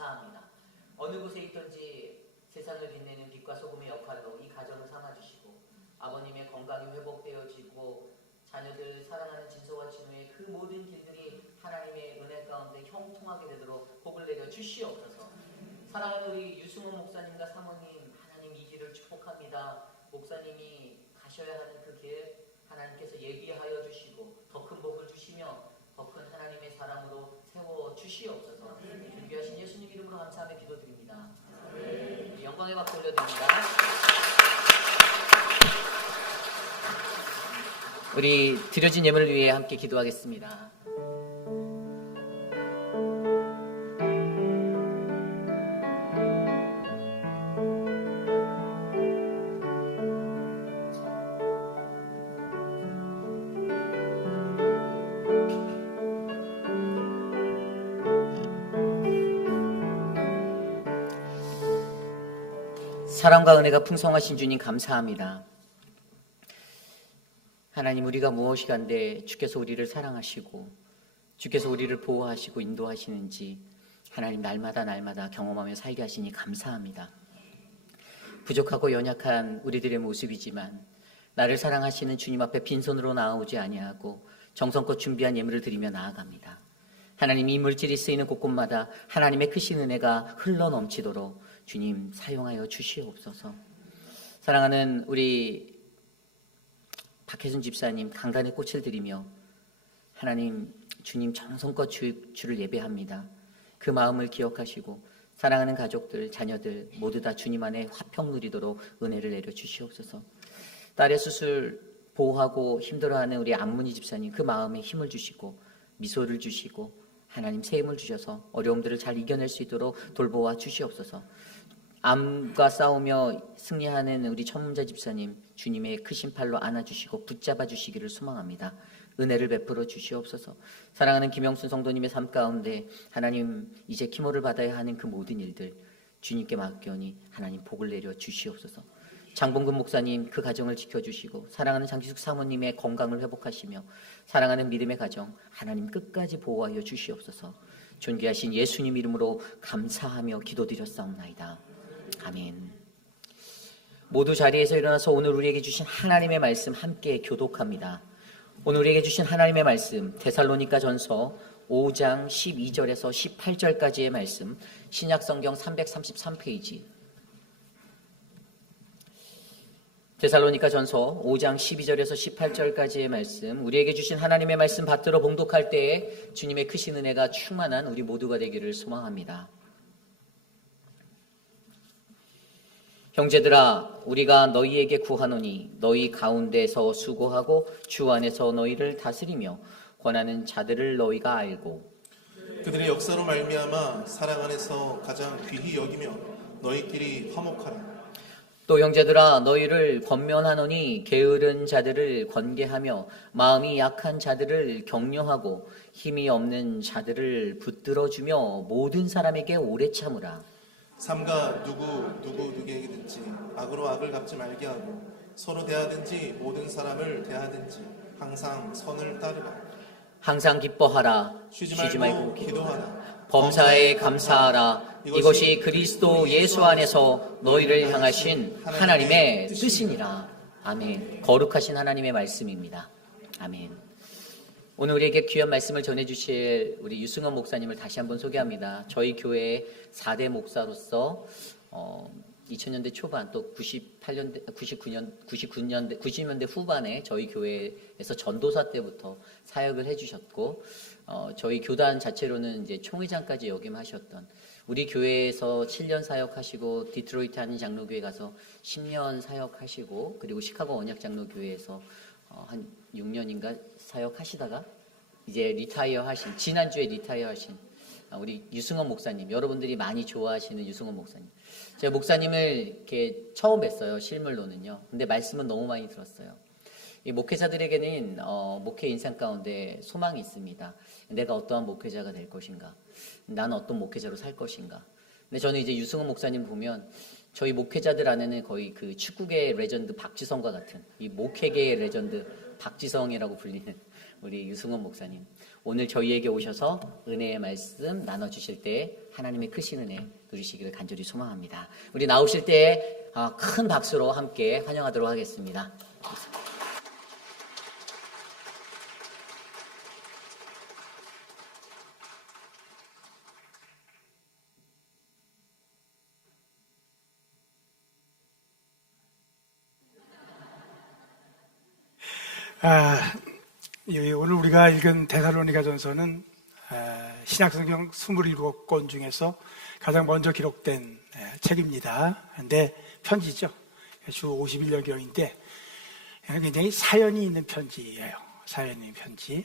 감사합니다. 어느 곳에 있든지 세상을 빛내는 빛과 소금의 역할로 이 가정을 삼아주시고 아버님의 건강이 회복되어지고 자녀들 사랑하는 진서와 진우의 그 모든 길들이 하나님의 은혜 가운데 형통하게 되도록 복을 내려 주시옵소서. 사랑하는 우리 유승호 목사님과 사모님, 하나님 이 길을 축복합니다. 목사님이 가셔야 하는 그 길 하나님께서 예비하여 주시고 더 큰 복을 주시며 더 큰 하나님의 사랑으로 세워 주시옵소서. 준비하신 예수님 이름으로 감사하며 기도드립니다. 영광의 박수 올려드립니다. 우리 드려진 예물을 위해 함께 기도하겠습니다. 사랑과 은혜가 풍성하신 주님 감사합니다. 하나님, 우리가 무엇이간데 주께서 우리를 사랑하시고 주께서 우리를 보호하시고 인도하시는지 하나님 날마다 경험하며 살게 하시니 감사합니다. 부족하고 연약한 우리들의 모습이지만 나를 사랑하시는 주님 앞에 빈손으로 나아오지 아니하고 정성껏 준비한 예물을 드리며 나아갑니다. 하나님, 이 물질이 쓰이는 곳곳마다 하나님의 크신 은혜가 흘러넘치도록 주님 사용하여 주시옵소서. 사랑하는 우리 박혜순 집사님 강단의 꽃을 드리며 하나님 주님 정성껏 주를 예배합니다. 그 마음을 기억하시고 사랑하는 가족들, 자녀들 모두 다 주님 안에 화평 누리도록 은혜를 내려 주시옵소서. 딸의 수술 보호하고 힘들어하는 우리 안문희 집사님 그 마음에 힘을 주시고 미소를 주시고 하나님 새 힘을 주셔서 어려움들을 잘 이겨낼 수 있도록 돌보아 주시옵소서. 암과 싸우며 승리하는 우리 천문자 집사님 주님의 크신 팔로 안아주시고 붙잡아 주시기를 소망합니다. 은혜를 베풀어 주시옵소서. 사랑하는 김영순 성도님의 삶 가운데 하나님 이제 키모를 받아야 하는 그 모든 일들 주님께 맡겨니 하나님 복을 내려 주시옵소서. 장봉근 목사님 그 가정을 지켜주시고 사랑하는 장기숙 사모님의 건강을 회복하시며 사랑하는 믿음의 가정 하나님 끝까지 보호하여 주시옵소서. 존귀하신 예수님 이름으로 감사하며 기도드렸사옵나이다. 아멘. 모두 자리에서 일어나서 오늘 우리에게 주신 하나님의 말씀 함께 교독합니다. 오늘 우리에게 주신 하나님의 말씀 데살로니가 전서 5장 12절에서 18절까지의 말씀 신약성경 333페이지 데살로니가 전서 5장 12절에서 18절까지의 말씀 우리에게 주신 하나님의 말씀 받들어 봉독할 때에 주님의 크신 은혜가 충만한 우리 모두가 되기를 소망합니다. 형제들아 우리가 너희에게 구하노니 너희 가운데서 수고하고 주 안에서 너희를 다스리며 권하는 자들을 너희가 알고 그들의 역사로 말미암아 사랑 안에서 가장 귀히 여기며 너희끼리 화목하라. 또 형제들아 너희를 권면하노니 게으른 자들을 권계하며 마음이 약한 자들을 격려하고 힘이 없는 자들을 붙들어주며 모든 사람에게 오래 참으라. 삼가 누구에게든지 악으로 악을 갚지 말게 하고 서로 대하든지 모든 사람을 대하든지 항상 선을 따르라. 항상 기뻐하라. 쉬지 말고 기도하라. 범사에 감사하라. 이것이 그리스도 예수 안에서 너희를 향하신 하나님의 뜻이니라. 아멘. 거룩하신 하나님의 말씀입니다. 아멘. 오늘 우리에게 귀한 말씀을 전해주실 우리 유승원 목사님을 다시 한번 소개합니다. 저희 교회의 4대 목사로서 2000년대 초반 또 90년대 후반에 저희 교회에서 전도사 때부터 사역을 해주셨고 저희 교단 자체로는 이제 총회장까지 역임하셨던 우리 교회에서 7년 사역하시고 디트로이트 한인 장로교회 가서 10년 사역하시고 그리고 시카고 언약 장로교회에서 한 6년인가 사역하시다가 이제 리타이어 하신 지난주에 리타이어 하신 우리 유승원 목사님 여러분들이 많이 좋아하시는 유승원 목사님 제가 목사님을 이렇게 처음 뵀어요 실물로는요. 근데 말씀은 너무 많이 들었어요. 이 목회자들에게는 목회 인생 가운데 소망이 있습니다. 내가 어떠한 목회자가 될 것인가 나는 어떤 목회자로 살 것인가. 근데 저는 이제 유승원 목사님 보면 저희 목회자들 안에는 거의 그 축구계의 레전드 박지성과 같은 이 목회계의 레전드 박지성이라고 불리는 우리 유승원 목사님, 오늘 저희에게 오셔서 은혜의 말씀 나눠주실 때 하나님의 크신 은혜 누리시기를 간절히 소망합니다. 우리 나오실 때 큰 박수로 함께 환영하도록 하겠습니다. 오늘 우리가 읽은 데살로니가전서는 신약성경 27권 중에서 가장 먼저 기록된 책입니다. 근데 편지죠. 주 51여경인데 굉장히 사연이 있는 편지예요. 사연이 있는 편지.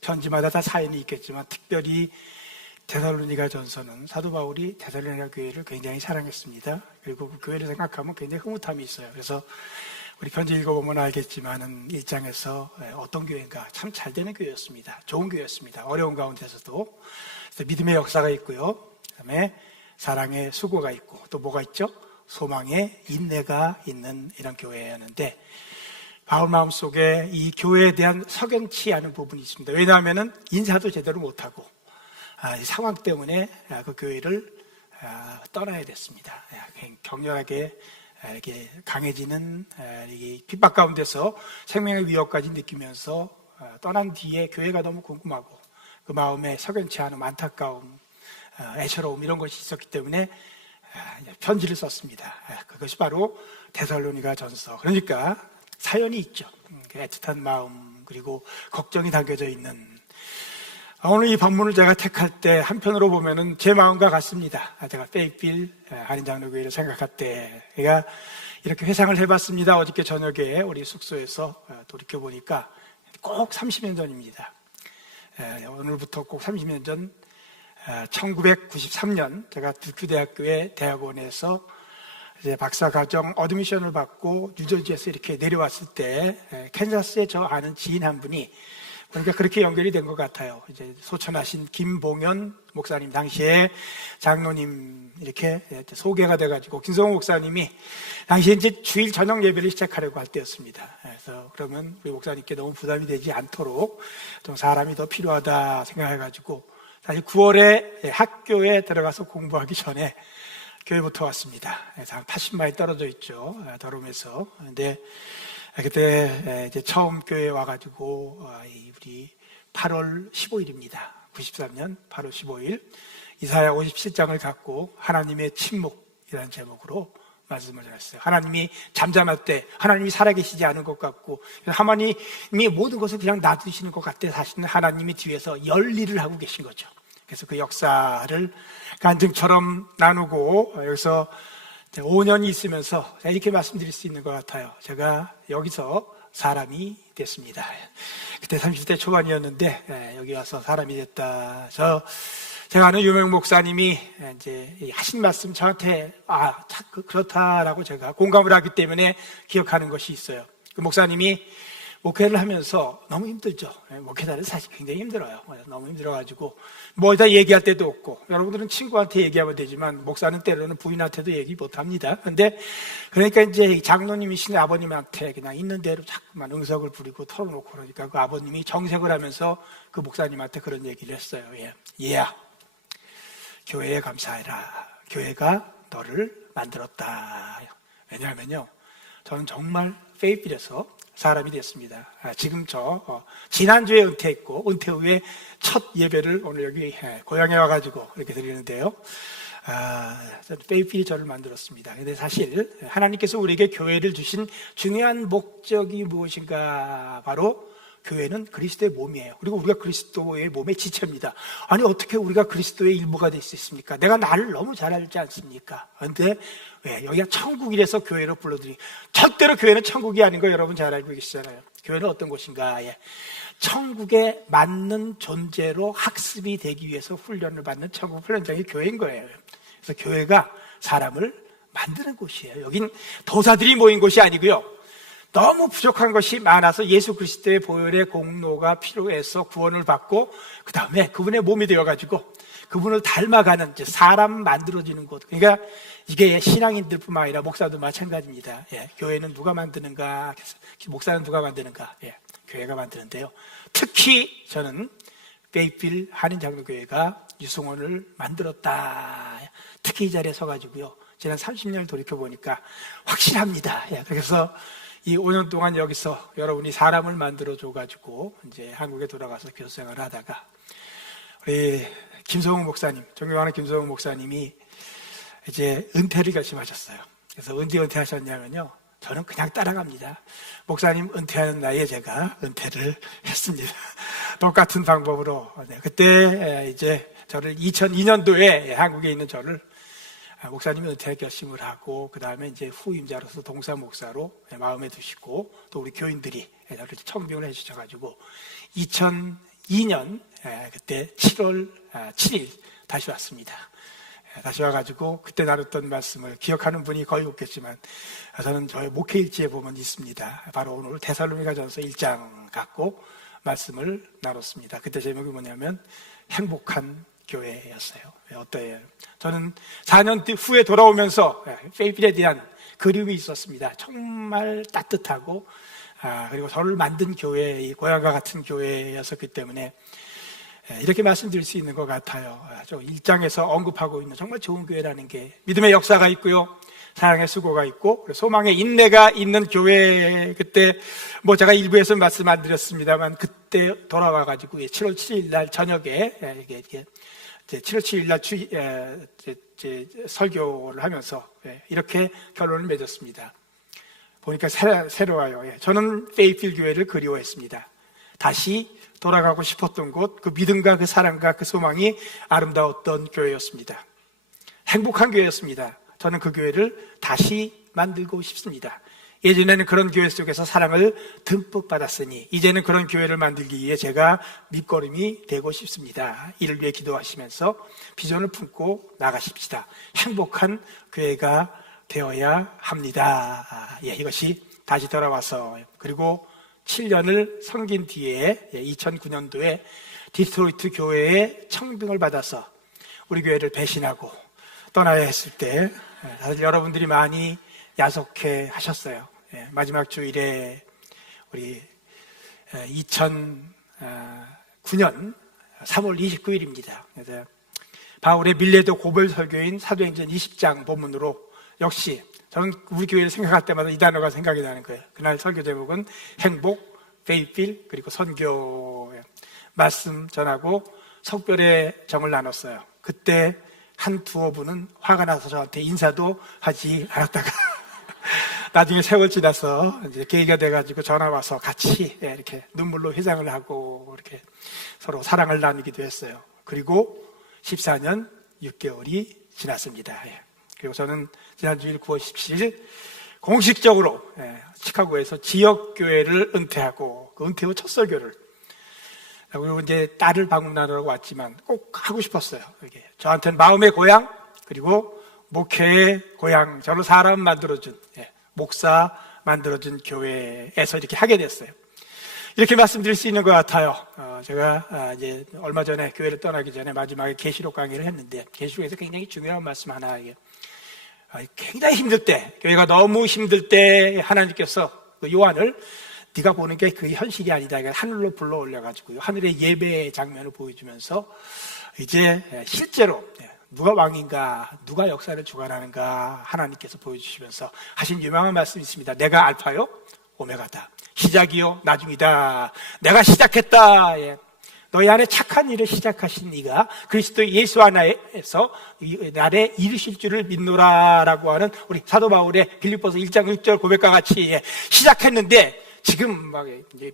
편지마다 다 사연이 있겠지만 특별히 데살로니가전서는 사도 바울이 데살로니가 교회를 굉장히 사랑했습니다. 그리고 그 교회를 생각하면 굉장히 흐뭇함이 있어요. 그래서 우리 편지 읽어보면 알겠지만은 1장에서 어떤 교회인가 참 잘 되는 교회였습니다. 좋은 교회였습니다. 어려운 가운데서도. 그래서 믿음의 역사가 있고요. 그다음에 사랑의 수고가 있고 또 뭐가 있죠? 소망의 인내가 있는 이런 교회였는데 바울 마음속에 이 교회에 대한 석연치 않은 부분이 있습니다. 왜냐하면은 인사도 제대로 못하고 이 상황 때문에 그 교회를 떠나야 됐습니다. 격렬하게 이렇게 강해지는 이 핍박 가운데서 생명의 위협까지 느끼면서 떠난 뒤에 교회가 너무 궁금하고 그 마음에 석연치 않은 안타까움, 애처로움 이런 것이 있었기 때문에 편지를 썼습니다. 그것이 바로 데살로니가전서. 그러니까 사연이 있죠. 애틋한 마음 그리고 걱정이 담겨져 있는. 오늘 이 본문을 제가 택할 때 한편으로 보면은 제 마음과 같습니다. 제가 페이필 한인장로교회를 생각할 때 제가 이렇게 회상을 해봤습니다. 어저께 저녁에 우리 숙소에서 돌이켜보니까 꼭 30년 전입니다. 오늘부터 꼭 30년 전 1993년 제가 듀크대학교의 대학원에서 이제 박사과정 어드미션을 받고 뉴저지에서 이렇게 내려왔을 때 캔자스에 저 아는 지인 한 분이 그러니까 그렇게 연결이 된 것 같아요. 이제 소천하신 김봉현 목사님, 당시에 장로님 이렇게 소개가 돼가지고 김성호 목사님이 당시에 이제 주일 저녁 예배를 시작하려고 할 때였습니다. 그래서 그러면 우리 목사님께 너무 부담이 되지 않도록 좀 사람이 더 필요하다 생각해가지고 사실 9월에 학교에 들어가서 공부하기 전에 교회부터 왔습니다. 그래서 한 80마일 떨어져 있죠. 더룸에서. 근데 그때 이제 처음 교회에 와가지고 우리 8월 15일입니다. 93년 8월 15일 이사야 57장을 갖고 하나님의 침묵이라는 제목으로 말씀을 전했어요. 하나님이 잠잠할 때 하나님이 살아계시지 않은 것 같고 하나님이 모든 것을 그냥 놔두시는 것 같아 사실은 하나님이 뒤에서 열일을 하고 계신 거죠. 그래서 그 역사를 간증처럼 나누고 여기서 5년이 있으면서 이렇게 말씀드릴 수 있는 것 같아요. 제가 여기서 사람이 됐습니다. 그때 30대 초반이었는데 여기 와서 사람이 됐다. 제가 아는 유명 목사님이 이제 하신 말씀 저한테 그렇다라고 제가 공감을 하기 때문에 기억하는 것이 있어요. 그 목사님이 목회를 하면서 너무 힘들죠. 목회자는 사실 굉장히 힘들어요. 너무 힘들어가지고 뭐 다 얘기할 데도 없고 여러분들은 친구한테 얘기하면 되지만 목사는 때로는 부인한테도 얘기 못합니다. 근데 그러니까 이제 장로님이신 아버님한테 그냥 있는 대로 자꾸만 응석을 부리고 털어놓고 그러니까 그 아버님이 정색을 하면서 그 목사님한테 그런 얘기를 했어요. 얘야, 교회에 감사해라. 교회가 너를 만들었다. 왜냐하면요, 저는 정말 페이필에서 사람이 됐습니다. 지금 지난주에 은퇴했고 은퇴 후에 첫 예배를 오늘 여기 고향에 와가지고 이렇게 드리는데요. 페이필이 저를 만들었습니다. 근데 사실 하나님께서 우리에게 교회를 주신 중요한 목적이 무엇인가? 바로 교회는 그리스도의 몸이에요. 그리고 우리가 그리스도의 몸의 지체입니다. 아니 어떻게 우리가 그리스도의 일부가 될 수 있습니까? 내가 나를 너무 잘 알지 않습니까? 그런데 왜 여기가 천국이라서 교회로 불러들이 절대로 교회는 천국이 아닌 거 여러분 잘 알고 계시잖아요. 교회는 어떤 곳인가? 천국에 맞는 존재로 학습이 되기 위해서 훈련을 받는 천국 훈련장이 교회인 거예요. 그래서 교회가 사람을 만드는 곳이에요. 여긴 도사들이 모인 곳이 아니고요. 너무 부족한 것이 많아서 예수 그리스도의 보혈의 공로가 필요해서 구원을 받고 그 다음에 그분의 몸이 되어가지고 그분을 닮아가는 사람 만들어지는 곳. 그러니까 이게 신앙인들뿐만 아니라 목사도 마찬가지입니다. 교회는 누가 만드는가? 목사는 누가 만드는가? 교회가 만드는데요. 특히 저는 페이필 한인장로교회가 유승원을 만들었다. 특히 이 자리에 서가지고요. 지난 30년을 돌이켜보니까 확실합니다. 그래서 이 5년 동안 여기서 여러분이 사람을 만들어줘가지고 이제 한국에 돌아가서 교수생활을 하다가 우리 김성욱 목사님, 존경하는 김성욱 목사님이 이제 은퇴를 결심하셨어요. 그래서 언제 은퇴하셨냐면요. 저는 그냥 따라갑니다. 목사님 은퇴하는 나이에 제가 은퇴를 했습니다. 똑같은 방법으로. 그때 이제 저를 2002년도에 한국에 있는 저를 목사님이 은퇴 결심을 하고 그 다음에 이제 후임자로서 동사 목사로 마음에 두시고 또 우리 교인들이 저를 청빙을 해주셔가지고 2002년 그때 7월 7일 다시 왔습니다. 다시 와가지고 그때 나눴던 말씀을 기억하는 분이 거의 없겠지만 저는 저의 목회일지에 보면 있습니다. 바로 오늘 데살로니가전서 1장 갖고 말씀을 나눴습니다. 그때 제목이 뭐냐면 행복한 교회였어요. 어때요? 저는 4년 후에 돌아오면서 페이필에 대한 그리움이 있었습니다. 정말 따뜻하고 그리고 저를 만든 교회, 이 고향과 같은 교회였었기 때문에 이렇게 말씀드릴 수 있는 것 같아요. 1장에서 언급하고 있는 정말 좋은 교회라는 게 믿음의 역사가 있고요. 사랑의 수고가 있고 소망의 인내가 있는 교회. 그때 뭐 제가 일부에서 말씀 안 드렸습니다만 그때 돌아와가지고 7월 7일 날 저녁에 7월 7일 날 설교를 하면서 이렇게 결론을 맺었습니다. 보니까 새로워요. 저는 페이필 교회를 그리워했습니다. 다시 돌아가고 싶었던 곳, 그 믿음과 그 사랑과 그 소망이 아름다웠던 교회였습니다. 행복한 교회였습니다. 저는 그 교회를 다시 만들고 싶습니다. 예전에는 그런 교회 속에서 사랑을 듬뿍 받았으니 이제는 그런 교회를 만들기 위해 제가 밑거름이 되고 싶습니다. 이를 위해 기도하시면서 비전을 품고 나가십시다. 행복한 교회가 되어야 합니다. 이것이 다시 돌아와서 그리고 7년을 섬긴 뒤에 2009년도에 디트로이트 교회에 청빙을 받아서 우리 교회를 배신하고 떠나야 했을 때 다들 여러분들이 많이 야속해 하셨어요. 마지막 주일에 우리 2009년 3월 29일입니다. 그래서 바울의 밀레도 고별 설교인 사도행전 20장 본문으로 역시 저는 우리 교회를 생각할 때마다 이 단어가 생각이 나는 거예요. 그날 설교 제목은 행복, 페이필, 그리고 선교 말씀 전하고 석별의 정을 나눴어요. 그때 한 두어 분은 화가 나서 저한테 인사도 하지 않았다가 나중에 세월 지나서 이제 계기가 돼가지고 전화 와서 같이 이렇게 눈물로 회상을 하고 이렇게 서로 사랑을 나누기도 했어요. 그리고 14년 6개월이 지났습니다. 그리고 저는 지난 주일 9월 17일 공식적으로 시카고에서 지역교회를 은퇴하고 그 은퇴 후 첫 설교를 그리고 이제 딸을 방문하러 왔지만 꼭 하고 싶었어요. 이게 저한테는 마음의 고향 그리고 목회의 고향, 저를 사람 만들어준 목사 만들어준 교회에서 이렇게 하게 됐어요. 이렇게 말씀드릴 수 있는 것 같아요. 제가 이제 얼마 전에 교회를 떠나기 전에 마지막에 계시록 강의를 했는데 계시록에서 굉장히 중요한 말씀 하나 굉장히 힘들 때, 교회가 너무 힘들 때 하나님께서 요한을 네가 보는 게 그 현실이 아니다. 하늘로 불러 올려가지고요. 하늘의 예배 장면을 보여주면서 이제 실제로 누가 왕인가, 누가 역사를 주관하는가 하나님께서 보여주시면서 하신 유명한 말씀이 있습니다. 내가 알파요, 오메가다. 시작이요, 나중이다. 내가 시작했다. 너희 안에 착한 일을 시작하신 이가 그리스도 예수 안에서 나를 이루실 줄을 믿노라라고 하는 우리 사도 바울의 빌립보서 1장 6절 고백과 같이 시작했는데 지금 막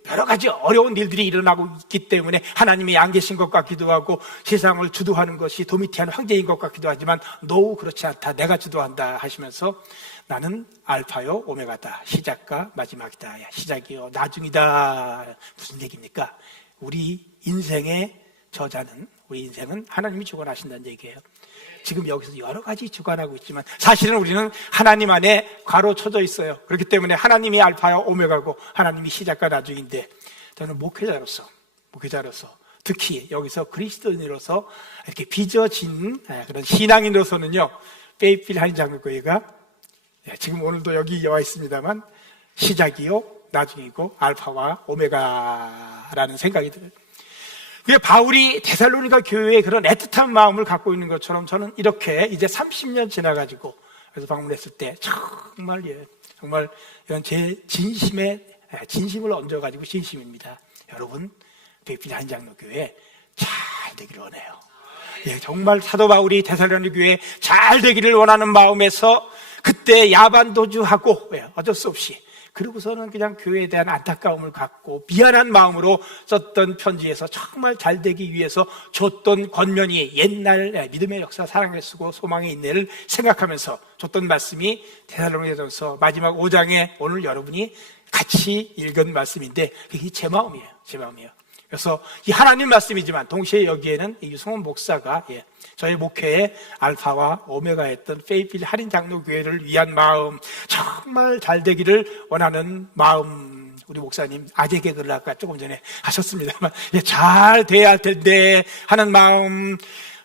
여러 가지 어려운 일들이 일어나고 있기 때문에 하나님이 안 계신 것 같기도 하고 세상을 주도하는 것이 도미티안 황제인 것 같기도 하지만 노우 그렇지 않다. 내가 주도한다 하시면서 나는 알파요 오메가다. 시작과 마지막이다. 시작이요 나중이다. 무슨 얘기입니까? 우리 인생의 저자는, 우리 인생은 하나님이 주관하신다는 얘기예요. 지금 여기서 여러 가지 주관하고 있지만 사실은 우리는 하나님 안에 가로쳐져 있어요. 그렇기 때문에 하나님이 알파와 오메가고 하나님이 시작과 나중인데 저는 목회자로서 특히 여기서 그리스도인으로서 이렇게 빚어진 그런 신앙인으로서는요, 페이필 한인장로교회가 지금 오늘도 여기 와 있습니다만 시작이요 나중이고 알파와 오메가라는 생각이 들어요. 그게 바울이 데살로니가 교회에 그런 애틋한 마음을 갖고 있는 것처럼 저는 이렇게 이제 30년 지나가지고 그래서 방문했을 때 정말 정말 이런 제 진심을 얹어가지고 진심입니다. 여러분 베이필 한장로교회 잘 되기를 원해요. 정말 사도 바울이 데살로니 교회에 잘 되기를 원하는 마음에서 그때 야반도주하고 어쩔 수 없이 그리고서는 그냥 교회에 대한 안타까움을 갖고 미안한 마음으로 썼던 편지에서 정말 잘 되기 위해서 줬던 권면이 옛날 믿음의 역사, 사랑의 수고, 소망의 인내를 생각하면서 줬던 말씀이 데살로니가전서 마지막 5장에 오늘 여러분이 같이 읽은 말씀인데 그게 제 마음이에요. 그래서 이 하나님 말씀이지만 동시에 여기에는 유승원 목사가 저희 목회의 알파와 오메가였던 페이필 할인 장로교회를 위한 마음, 정말 잘 되기를 원하는 마음, 우리 목사님 아재 개그를 아까 조금 전에 하셨습니다만 잘 돼야 할 텐데 하는 마음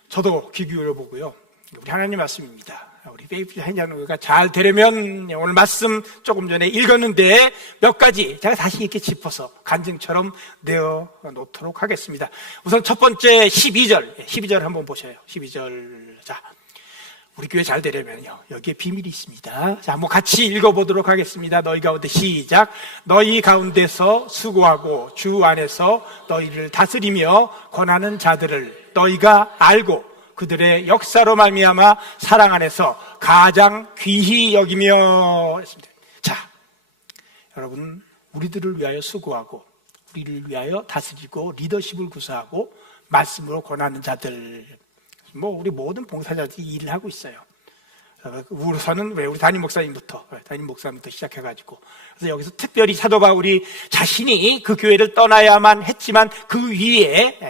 저도 귀 기울여 보고요. 우리 하나님 말씀입니다. 우리 페이필 할인 장로교회가 잘 되려면 오늘 말씀 조금 전에 읽었는데 몇 가지 제가 다시 이렇게 짚어서 간증처럼 내어 놓도록 하겠습니다. 우선 첫 번째 12절 한번 보셔요. 12절. 자, 우리 교회 잘 되려면요 여기에 비밀이 있습니다. 자, 한번 같이 읽어보도록 하겠습니다. 너희 가운데 시작. 너희 가운데서 수고하고 주 안에서 너희를 다스리며 권하는 자들을 너희가 알고 그들의 역사로 말미암아 사랑 안에서 가장 귀히 여기며 했습니다. 자, 여러분 우리들을 위하여 수고하고 우리를 위하여 다스리고 리더십을 구사하고 말씀으로 권하는 자들, 우리 모든 봉사자들이 일을 하고 있어요. 우선은 우리 담임 목사님부터 시작해가지고 그래서 여기서 특별히 사도 바울이 자신이 그 교회를 떠나야만 했지만 그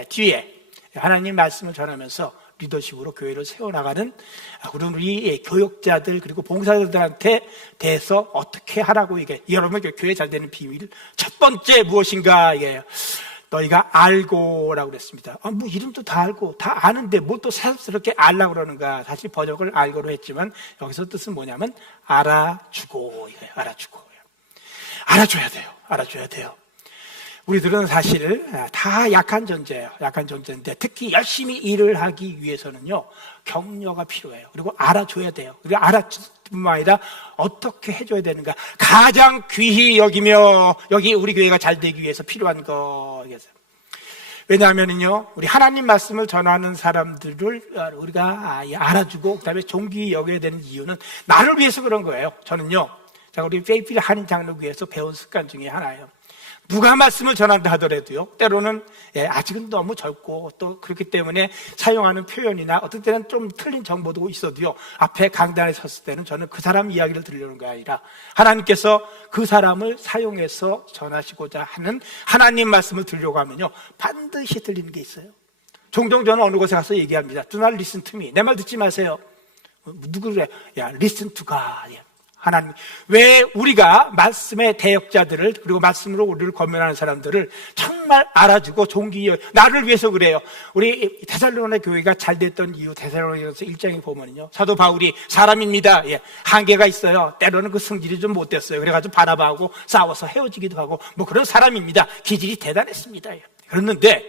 뒤에 하나님 말씀을 전하면서 리더십으로 교회를 세워나가는 우리 교역자들 그리고 봉사자들한테 대해서 어떻게 하라고 여러분 교회 잘 되는 비밀 첫 번째 무엇인가 이게요. 너희가 알고라고 그랬습니다. 이름도 다 알고 다 아는데 뭘 또 새롭게 알라고 그러는가. 사실 번역을 알고로 했지만 여기서 뜻은 뭐냐면 알아주고 이거예요. 알아줘야 돼요. 우리들은 사실 다 약한 존재예요. 약한 존재인데 특히 열심히 일을 하기 위해서는요 격려가 필요해요. 그리고 알아줘야 돼요. 그리고 알아뿐만 아니라 어떻게 해줘야 되는가 가장 귀히 여기며 여기 우리 교회가 잘 되기 위해서 필요한 거겠어요. 왜냐하면요 우리 하나님 말씀을 전하는 사람들을 우리가 알아주고 그다음에 존귀히 여겨야 되는 이유는 나를 위해서 그런 거예요. 저는요 우리 페이필 한인 장로교회에서 배운 습관 중에 하나예요. 누가 말씀을 전한다 하더라도요 때로는 아직은 너무 젊고 또 그렇기 때문에 사용하는 표현이나 어떤 때는 좀 틀린 정보도 있어도요 앞에 강단에 섰을 때는 저는 그 사람 이야기를 들으려는 게 아니라 하나님께서 그 사람을 사용해서 전하시고자 하는 하나님 말씀을 들으려고 하면요 반드시 들리는 게 있어요. 종종 저는 어느 곳에 가서 얘기합니다. Do not listen to me. 내 말 듣지 마세요. 누구 그래? listen to God. 하나님, 왜 우리가 말씀의 대역자들을 그리고 말씀으로 우리를 권면하는 사람들을 정말 알아주고 존귀히 나를 위해서 그래요. 우리 데살로니가 교회가 잘 됐던 이유 데살로니가서 1장에 보면요 사도 바울이 사람입니다. 한계가 있어요. 때로는 그 성질이 좀 못됐어요. 그래가지고 바나바하고 싸워서 헤어지기도 하고 그런 사람입니다. 기질이 대단했습니다. 그랬는데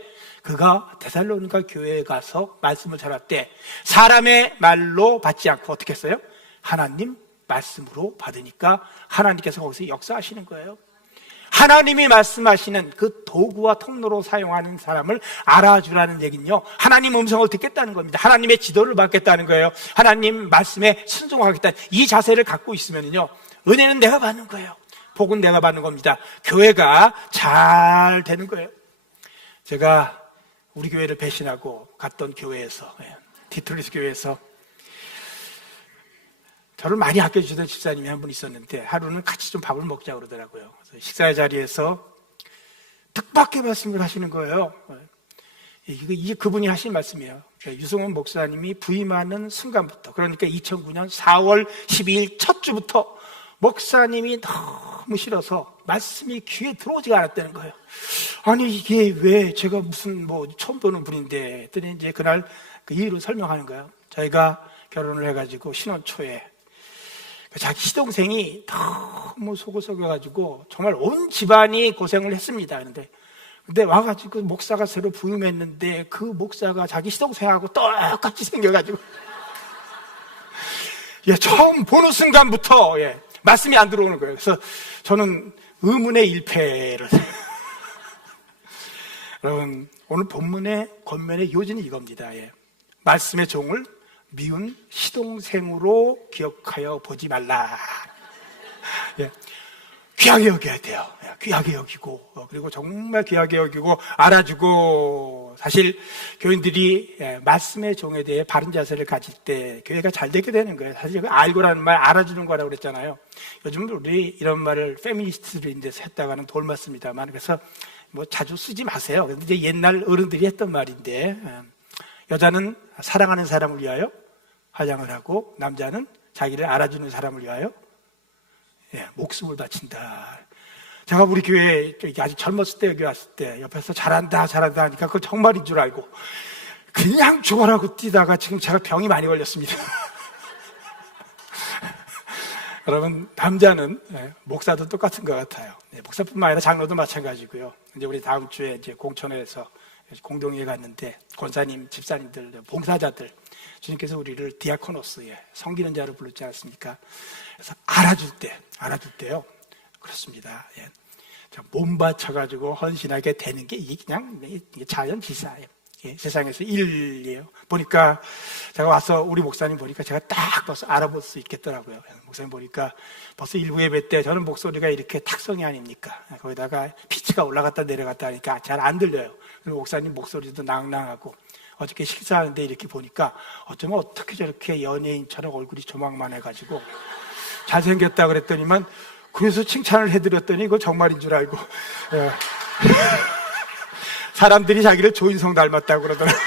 그가 데살로니가 교회에 가서 말씀을 전할 때 사람의 말로 받지 않고 어떻게 했어요? 하나님 말씀으로 받으니까 하나님께서 거기서 역사하시는 거예요. 하나님이 말씀하시는 그 도구와 통로로 사용하는 사람을 알아주라는 얘기는요 하나님 음성을 듣겠다는 겁니다. 하나님의 지도를 받겠다는 거예요. 하나님 말씀에 순종하겠다 이 자세를 갖고 있으면요 은혜는 내가 받는 거예요. 복은 내가 받는 겁니다. 교회가 잘 되는 거예요. 제가 우리 교회를 배신하고 갔던 교회에서 디트로이트 교회에서 저를 많이 아껴주던 집사님이 한 분 있었는데 하루는 같이 좀 밥을 먹자고 그러더라고요. 그래서 식사의 자리에서 뜻밖의 말씀을 하시는 거예요. 이게 그분이 하신 말씀이에요. 유승원 목사님이 부임하는 순간부터 그러니까 2009년 4월 12일 첫 주부터 목사님이 너무 싫어서 말씀이 귀에 들어오지가 않았다는 거예요. 아니 이게 왜 제가 무슨 처음 보는 분인데 했더니 이제 그날 그 이유를 설명하는 거예요. 저희가 결혼을 해가지고 신혼 초에 자기 시동생이 너무 속을 썩여가지고 정말 온 집안이 고생을 했습니다. 근데 와가지고 목사가 새로 부임했는데 그 목사가 자기 시동생하고 똑같이 생겨가지고 처음 보는 순간부터 말씀이 안 들어오는 거예요. 그래서 저는 의문의 일패를 여러분, 오늘 본문의 권면의 요지는 이겁니다. 말씀의 종을 미운 시동생으로 기억하여 보지 말라. 귀하게 여겨야 돼요. 귀하게 여기고, 그리고 정말 귀하게 여기고 알아주고. 사실 교인들이 말씀의 종에 대해 바른 자세를 가질 때 교회가 잘 되게 되는 거예요. 사실 알고라는 말 알아주는 거라고 그랬잖아요. 요즘 우리 이런 말을 페미니스트들인데서 했다고 하는 돌맞습니다만, 그래서 뭐 자주 쓰지 마세요. 근데 이제 옛날 어른들이 했던 말인데, 여자는 사랑하는 사람을 위하여 화장을 하고 남자는 자기를 알아주는 사람을 위하여 목숨을 바친다. 제가 우리 교회 아직 젊었을 때 여기 왔을 때 옆에서 잘한다 하니까 그걸 정말인 줄 알고 그냥 죽어라고 뛰다가 지금 제가 병이 많이 걸렸습니다. 여러분, 남자는 목사도 똑같은 것 같아요. 목사뿐만 아니라 장로도 마찬가지고요. 이제 우리 다음 주에 이제 공천에서 공동회에 갔는데 권사님, 집사님들, 봉사자들, 주님께서 우리를 디아코노스, 섬기는 자로 부르지 않았습니까? 그래서 알아줄 때요. 그렇습니다. 몸 바쳐가지고 헌신하게 되는 게 이게 그냥 자연지사예요. 세상에서 일이에요. 보니까 제가 와서 우리 목사님 보니까 제가 딱 벌써 알아볼 수 있겠더라고요. 목사님 보니까 벌써 일부 예배 때 저는 목소리가 이렇게 탁성이 아닙니까? 거기다가 피치가 올라갔다 내려갔다 하니까 잘 안 들려요. 그리고 목사님 목소리도 낭낭하고 어저께 식사하는데 이렇게 보니까 어쩌면 어떻게 저렇게 연예인처럼 얼굴이 조망만해가지고 잘생겼다 그랬더니만 그래서 칭찬을 해드렸더니 이거 정말인 줄 알고 사람들이 자기를 조인성 닮았다고 그러더라고요.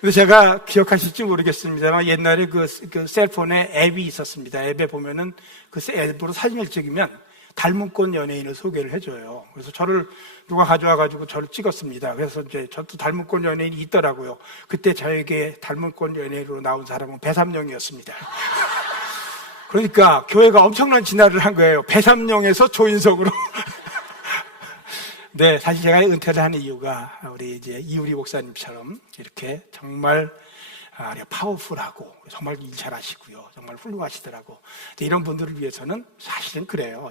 근데 제가 기억하실지 모르겠습니다만 옛날에 그 셀폰에 앱이 있었습니다. 앱에 보면은 그 앱으로 사진을 찍으면 닮은 꼴 연예인을 소개를 해줘요. 그래서 저를 누가 가져와가지고 저를 찍었습니다. 그래서 이제 저도 닮은 꼴 연예인이 있더라고요. 그때 저에게 닮은 꼴 연예인으로 나온 사람은 배삼룡이었습니다. 그러니까 교회가 엄청난 진화를 한 거예요. 배삼룡에서 조인성으로. 네, 사실 제가 은퇴를 하는 이유가 우리 이제 이우리 목사님처럼 이렇게 정말 파워풀하고 정말 일 잘하시고요. 정말 훌륭하시더라고. 이런 분들을 위해서는 사실은 그래요.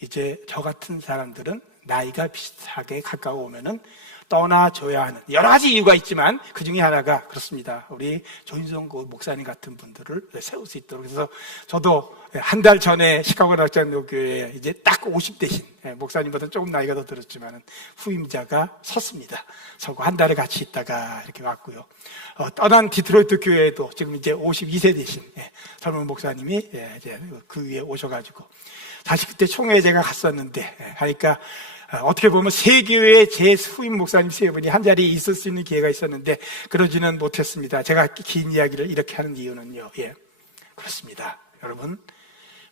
이제 저 같은 사람들은 나이가 비슷하게 가까워오면은 떠나줘야 하는 여러 가지 이유가 있지만 그 중에 하나가 그렇습니다. 우리 조인성 목사님 같은 분들을 세울 수 있도록. 그래서 저도 한 달 전에 시카고 낙장로교회에 이제 딱 50대신 목사님보다 조금 나이가 더 들었지만 후임자가 섰습니다. 서고 한 달을 같이 있다가 이렇게 왔고요. 떠난 디트로이트 교회에도 지금 이제 52세 되신 젊은 목사님이 이제 그 위에 오셔가지고 다시 그때 총회에 제가 갔었는데 하니까 어떻게 보면 세 교회의 제 후임 목사님 세 분이 한 자리에 있을 수 있는 기회가 있었는데 그러지는 못했습니다. 제가 긴 이야기를 이렇게 하는 이유는요. 그렇습니다. 여러분,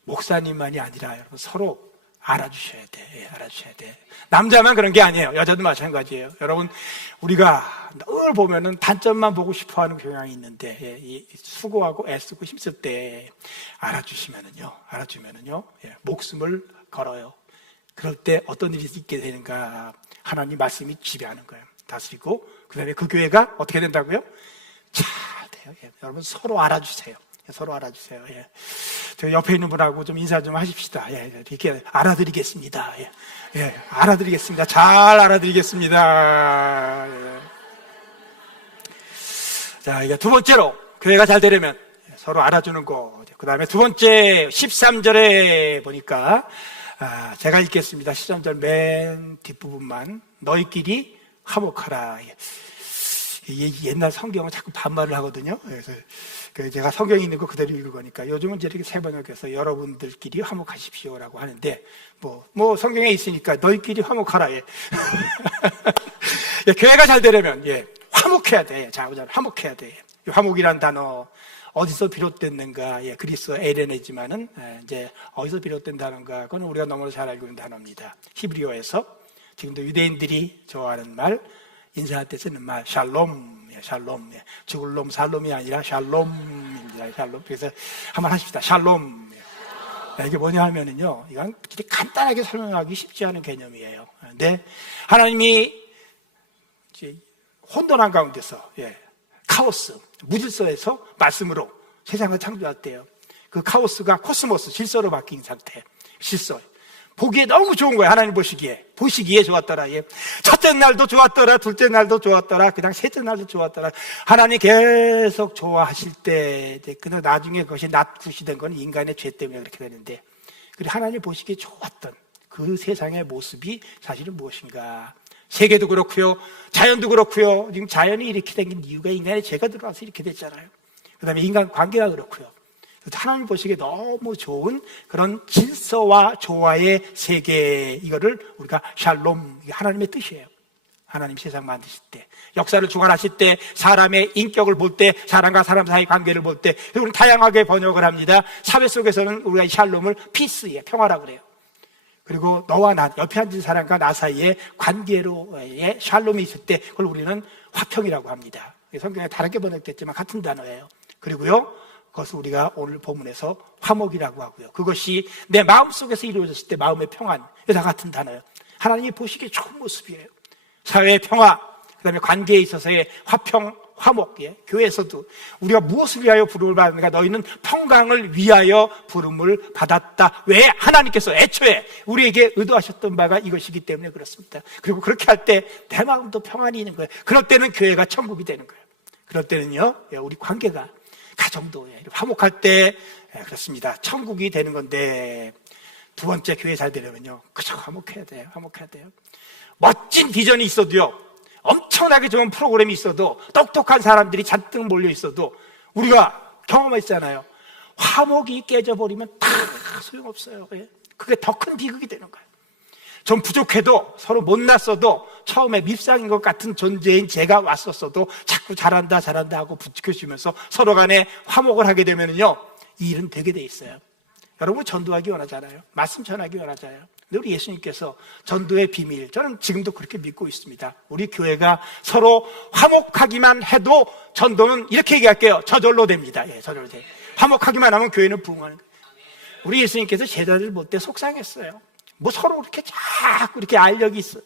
목사님만이 아니라 여러분 서로 알아주셔야 돼. 알아주셔야 돼. 남자만 그런 게 아니에요. 여자도 마찬가지예요. 여러분, 우리가 늘 보면은 단점만 보고 싶어 하는 경향이 있는데, 수고하고 애쓰고 힘쓸 때 알아주시면은요, 목숨을 걸어요. 그럴 때 어떤 일이 있게 되는가? 하나님 말씀이 지배하는 거예요. 다스리고, 그 다음에 그 교회가 어떻게 된다고요? 잘 돼요. 여러분, 서로 알아주세요. 서로 알아주세요. 저 옆에 있는 분하고 좀 인사 좀 하십시다. 이렇게 알아드리겠습니다. 알아드리겠습니다. 잘 알아드리겠습니다. 자, 이게 두 번째로 교회가 잘 되려면 서로 알아주는 거. 그 다음에 두 번째 13절에 보니까 제가 읽겠습니다. 13절 맨 뒷부분만 너희끼리 화목하라. 옛날 성경은 자꾸 반말을 하거든요. 그래서 제가 성경에 있는 거 그대로 읽을 거니까 요즘은 이렇게 세 번역해서 여러분들끼리 화목하십시오라고 하는데 뭐 성경에 있으니까 너희끼리 화목하라. 교회가 잘 되려면 화목해야 돼. 자, 화목해야 돼. 화목이란 단어 어디서 비롯됐는가? 그리스 에레네지만은 이제 어디서 비롯된다는가? 그건 우리가 너무나 잘 알고 있는 단어입니다. 히브리어에서 지금도 유대인들이 좋아하는 말, 인사할 때 쓰는 말, 샬롬, 샬롬. 죽을 놈, 살롬이 아니라 샬롬입니다. 샬롬입니다. 샬롬. 그래서 한번 하십시다. 샬롬. 이게 뭐냐 하면은요, 이건 간단하게 설명하기 쉽지 않은 개념이에요. 근데 하나님이 이제 혼돈한 가운데서, 카오스, 무질서에서 말씀으로 세상을 창조했대요. 그 카오스가 코스모스, 질서로 바뀐 상태. 질서. 보기에 너무 좋은 거예요. 하나님 보시기에 좋았더라. 첫째 날도 좋았더라. 둘째 날도 좋았더라. 그냥 셋째 날도 좋았더라. 하나님 계속 좋아하실 때, 그냥 나중에 그것이 낫굿이 된 건 인간의 죄 때문에 그렇게 되는데, 그리고 하나님 보시기에 좋았던 그 세상의 모습이 사실은 무엇인가? 세계도 그렇고요, 자연도 그렇고요. 지금 자연이 이렇게 된 이유가 인간의 죄가 들어와서 이렇게 됐잖아요. 그 다음에 인간 관계가 그렇고요. 하나님 보시기에 너무 좋은 그런 질서와 조화의 세계, 이거를 우리가 샬롬, 이게 하나님의 뜻이에요. 하나님 세상 만드실 때, 역사를 주관하실 때, 사람의 인격을 볼 때, 사람과 사람 사이 관계를 볼 때, 우리는 다양하게 번역을 합니다. 사회 속에서는 우리가 이 샬롬을 피스에, 평화라고 그래요. 그리고 너와 나, 옆에 앉은 사람과 나 사이의 관계로의 샬롬이 있을 때, 그걸 우리는 화평이라고 합니다. 성경에 다르게 번역됐지만 같은 단어예요. 그리고요, 그것을 우리가 오늘 본문에서 화목이라고 하고요. 그것이 내 마음속에서 이루어졌을 때 마음의 평안, 다 같은 단어예요. 하나님이 보시기에 좋은 모습이에요. 사회의 평화, 그 다음에 관계에 있어서의 화평, 화목. 교회에서도 우리가 무엇을 위하여 부름을 받는가? 너희는 평강을 위하여 부름을 받았다. 왜? 하나님께서 애초에 우리에게 의도하셨던 바가 이것이기 때문에 그렇습니다. 그리고 그렇게 할 때 내 마음도 평안이 있는 거예요. 그럴 때는 교회가 천국이 되는 거예요. 그럴 때는요, 우리 관계가, 가정도 화목할 때, 그렇습니다, 천국이 되는 건데, 두 번째, 교회 잘 되려면요, 그저 화목해야 돼요. 화목해야 돼요. 멋진 비전이 있어도요, 엄청나게 좋은 프로그램이 있어도, 똑똑한 사람들이 잔뜩 몰려 있어도, 우리가 경험했잖아요. 화목이 깨져버리면 다 소용없어요. 그게 더 큰 비극이 되는 거예요. 좀 부족해도, 서로 못났어도, 처음에 밉상인 것 같은 존재인 제가 왔었어도 자꾸 잘한다 하고 부추겨주면서 서로 간에 화목을 하게 되면요, 이 일은 되게 돼 있어요. 여러분, 전도하기 원하잖아요. 말씀 전하기 원하잖아요. 근데 우리 예수님께서 전도의 비밀, 저는 지금도 그렇게 믿고 있습니다. 우리 교회가 서로 화목하기만 해도 전도는 이렇게 얘기할게요, 저절로 됩니다. 저절로 돼요. 화목하기만 하면 교회는 부흥하는 거예요. 우리 예수님께서 제자들 볼 때 속상했어요. 뭐 서로 그렇게 자꾸 이렇게 알력이 있어.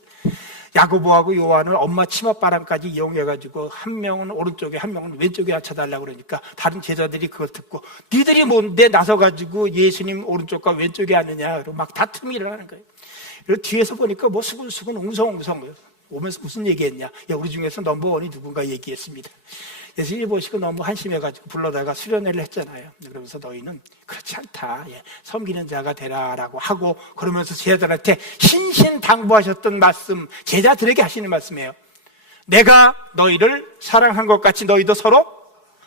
야고보하고 요한을 엄마 치맛바람까지 이용해가지고 한 명은 오른쪽에 한 명은 왼쪽에 앉혀달라고 그러니까 다른 제자들이 그걸 듣고, 니들이 뭔데 나서가지고 예수님 오른쪽과 왼쪽에 앉느냐, 그러고 막 다툼이 일어나는 거예요. 그리고 뒤에서 보니까 뭐 수근수근 웅성웅성 오면서 무슨 얘기했냐? 우리 중에서 넘버원이 누군가 얘기했습니다. 예수님이 보시고 너무 한심해가지고 불러다가 수련회를 했잖아요. 그러면서 너희는 그렇지 않다, 섬기는 자가 되라라고 하고, 그러면서 제자들한테 신신당부하셨던 말씀, 제자들에게 하시는 말씀이에요. 내가 너희를 사랑한 것 같이 너희도 서로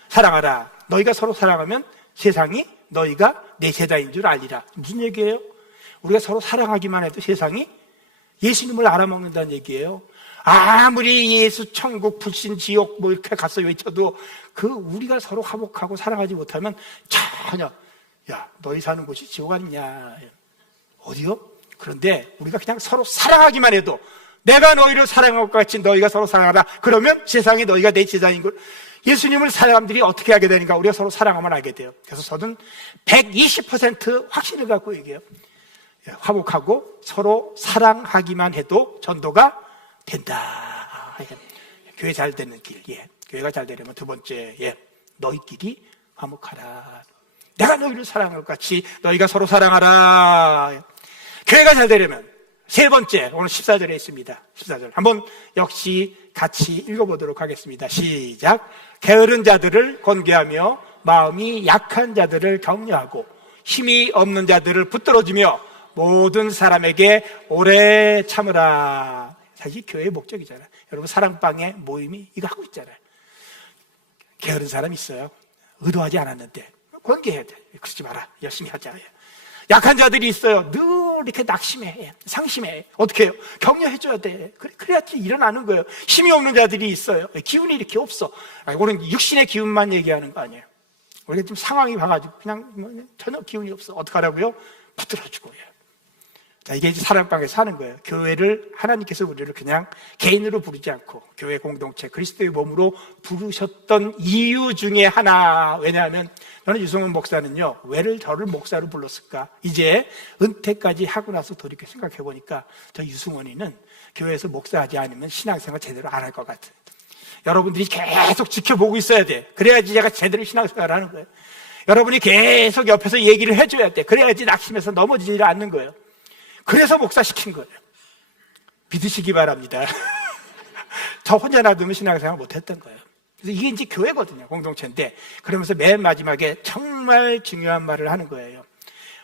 사랑하라. 너희가 서로 사랑하면 세상이 너희가 내 제자인 줄 알리라. 무슨 얘기예요? 우리가 서로 사랑하기만 해도 세상이 예수님을 알아먹는다는 얘기예요. 아무리 예수, 천국, 불신, 지옥 뭐 이렇게 가서 외쳐도 우리가 서로 화목하고 사랑하지 못하면 전혀, 너희 사는 곳이 지옥 아니냐. 어디요? 그런데 우리가 그냥 서로 사랑하기만 해도, 내가 너희를 사랑한 것 같이 너희가 서로 사랑하라. 그러면 세상이 너희가 내 제자인 걸, 예수님을 사람들이 어떻게 하게 되는가? 우리가 서로 사랑하면 알게 돼요. 그래서 저는 120% 확신을 갖고 얘기해요. 화목하고 서로 사랑하기만 해도 전도가 된다. 교회 잘 되는 길, 교회가 잘 되려면 두 번째, 너희끼리 화목하라. 내가 너희를 사랑할 것 같이 너희가 서로 사랑하라. 교회가 잘 되려면 세 번째, 오늘 14절에 있습니다. 14절 한번 역시 같이 읽어보도록 하겠습니다. 시작. 게으른 자들을 권계하며 마음이 약한 자들을 격려하고 힘이 없는 자들을 붙들어주며 모든 사람에게 오래 참으라. 사실 교회의 목적이잖아요. 여러분, 사랑방의 모임이 이거 하고 있잖아요. 게으른 사람 있어요. 의도하지 않았는데 권계해야 돼. 그러지 마라. 열심히 하자. 약한 자들이 있어요. 늘 이렇게 낙심해, 상심해. 어떻게 해요? 격려해줘야 돼. 그래야지 일어나는 거예요. 힘이 없는 자들이 있어요. 기운이 이렇게 없어. 이거는 육신의 기운만 얘기하는 거 아니에요. 우리가 지금 상황이 봐가지고 그냥 전혀 기운이 없어. 어떡하라고요? 붙들어주고. 자, 이게 이제 사랑방에서 하는 거예요. 교회를 하나님께서 우리를 그냥 개인으로 부르지 않고 교회 공동체 그리스도의 몸으로 부르셨던 이유 중에 하나. 왜냐하면 저는 유승훈 목사는요, 왜 저를 목사로 불렀을까? 이제 은퇴까지 하고 나서 돌이켜 생각해 보니까 저 유승훈이는 교회에서 목사하지 않으면 신앙생활 제대로 안 할 것 같아요. 여러분들이 계속 지켜보고 있어야 돼. 그래야지 제가 제대로 신앙생활을 하는 거예요. 여러분이 계속 옆에서 얘기를 해줘야 돼. 그래야지 낙심해서 넘어지지 않는 거예요. 그래서 목사 시킨 거예요. 믿으시기 바랍니다. 저 혼자 놔두면 신앙생활 못했던 거예요. 그래서 이게 이제 교회거든요. 공동체인데. 그러면서 맨 마지막에 정말 중요한 말을 하는 거예요.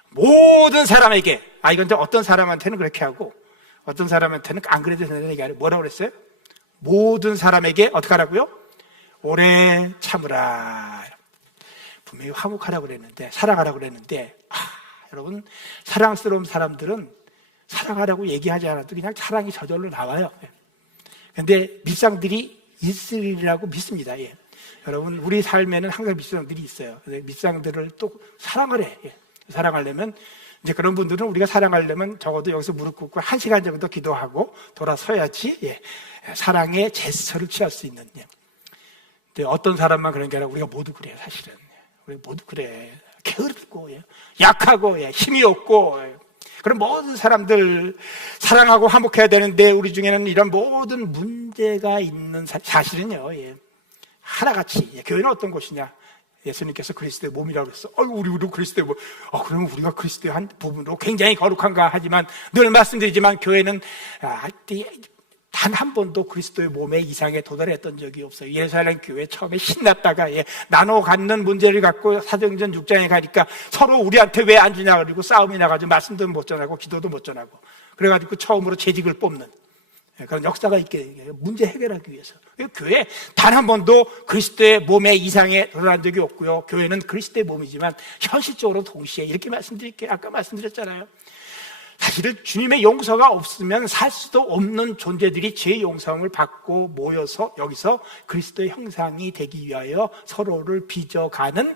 모든 사람에게, 이건 이제 어떤 사람한테는 그렇게 하고 어떤 사람한테는 안 그래도 되는 얘기 아니에요. 뭐라고 그랬어요? 모든 사람에게 어떻게 하라고요? 오래 참으라. 분명히 화목하라고 그랬는데, 사랑하라고 그랬는데, 여러분, 사랑스러운 사람들은 사랑하라고 얘기하지 않아도 그냥 사랑이 저절로 나와요. 근데 밑상들이 있으리라고 믿습니다. 예. 여러분, 우리 삶에는 항상 밑상들이 있어요. 근데 밑상들을 또 사랑하래. 예. 사랑하려면, 이제 그런 분들은 우리가 사랑하려면 적어도 여기서 무릎 꿇고 1시간 정도 기도하고 돌아서야지, 예. 사랑의 제스처를 취할 수 있는. 예. 근데 어떤 사람만 그런 게 아니라 우리가 모두 그래요, 사실은. 우리 모두 그래. 게으르고, 예. 약하고, 예. 힘이 없고, 예. 그런 모든 사람들 사랑하고 화목해야 되는데 우리 중에는 이런 모든 문제가 있는 사실은요, 예. 하나같이, 예. 교회는 어떤 곳이냐? 예수님께서 그리스도의 몸이라고 했어. 우리도 그리스도의 몸. 그러면 우리가 그리스도의 한 부분으로 굉장히 거룩한가 하지만 늘 말씀드리지만 교회는 단 한 번도 그리스도의 몸의 이상에 도달했던 적이 없어요. 예루살렘 교회 처음에 신났다가 나눠 갖는 문제를 갖고 사도행전 6장에 가니까 서로 우리한테 왜 안 주냐 그러고 싸움이 나가지고 말씀도 못 전하고 기도도 못 전하고 그래가지고 처음으로 재직을 뽑는 그런 역사가 있게 문제 해결하기 위해서. 교회 단 한 번도 그리스도의 몸의 이상에 도달한 적이 없고요. 교회는 그리스도의 몸이지만 현실적으로 동시에 이렇게 말씀드릴게요. 아까 말씀드렸잖아요. 사실은 주님의 용서가 없으면 살 수도 없는 존재들이 죄의 용서를 받고 모여서 여기서 그리스도의 형상이 되기 위하여 서로를 빚어가는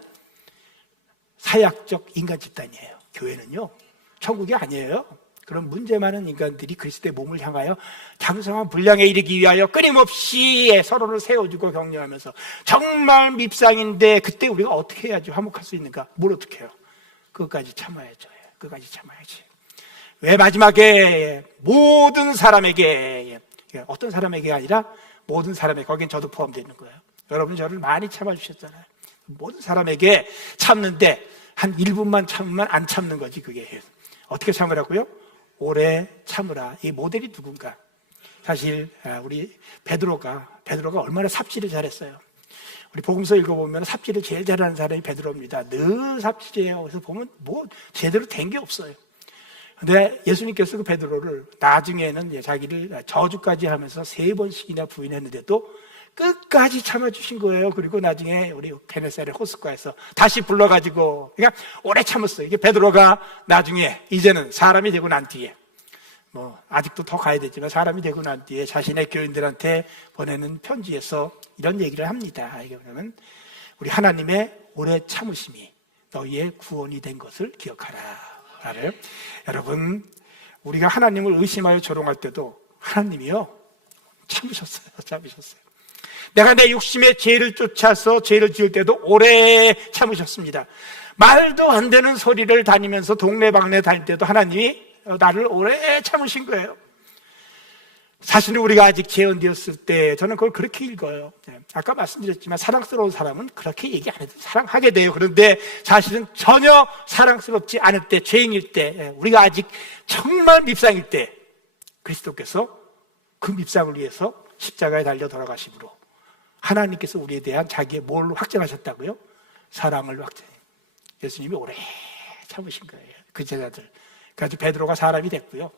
사약적 인간 집단이에요. 교회는요, 천국이 아니에요. 그런 문제 많은 인간들이 그리스도의 몸을 향하여 장성한 분량에 이르기 위하여 끊임없이 서로를 세워주고 격려하면서 정말 밉상인데 그때 우리가 어떻게 해야지 화목할 수 있는가? 뭘 어떻게 해요? 그것까지 참아야죠. 그것까지 참아야지. 왜 마지막에 모든 사람에게, 어떤 사람에게 아니라 모든 사람에게, 거긴 저도 포함되어 있는 거예요. 여러분 저를 많이 참아주셨잖아요. 모든 사람에게 참는데 한 1분만 참으면 안 참는 거지. 그게 어떻게 참으라고요? 오래 참으라. 이 모델이 누군가? 사실 우리 베드로가 얼마나 삽질을 잘했어요. 우리 복음서 읽어보면 삽질을 제일 잘하는 사람이 베드로입니다. 늘 삽질이에요. 그래서 보면 뭐 제대로 된 게 없어요. 근데 예수님께서 그 베드로를 나중에는 자기를 저주까지 하면서 3번씩이나 부인했는데도 끝까지 참아주신 거예요. 그리고 나중에 우리 게네사렛 호숫가에서 다시 불러가지고 그냥 오래 참았어요. 이게 베드로가 나중에 이제는 사람이 되고 난 뒤에 아직도 더 가야 되지만 사람이 되고 난 뒤에 자신의 교인들한테 보내는 편지에서 이런 얘기를 합니다. 이게 뭐냐면 우리 하나님의 오래 참으심이 너희의 구원이 된 것을 기억하라. 여러분, 우리가 하나님을 의심하여 조롱할 때도 하나님이요 참으셨어요. 내가 내 욕심의 죄를 쫓아서 죄를 지을 때도 오래 참으셨습니다. 말도 안 되는 소리를 다니면서 동네방네 다닐 때도 하나님이 나를 오래 참으신 거예요. 사실은 우리가 아직 재혼되었을 때 저는 그걸 그렇게 읽어요. 아까 말씀드렸지만 사랑스러운 사람은 그렇게 얘기 안 해도 사랑하게 돼요. 그런데 사실은 전혀 사랑스럽지 않을 때, 죄인일 때, 우리가 아직 정말 밉상일 때 그리스도께서 그 밉상을 위해서 십자가에 달려 돌아가심으로 하나님께서 우리에 대한 자기의 뭘 확증하셨다고요? 사랑을 확증. 예수님이 오래 참으신 거예요. 그 제자들. 그래서 베드로가 사람이 됐고요.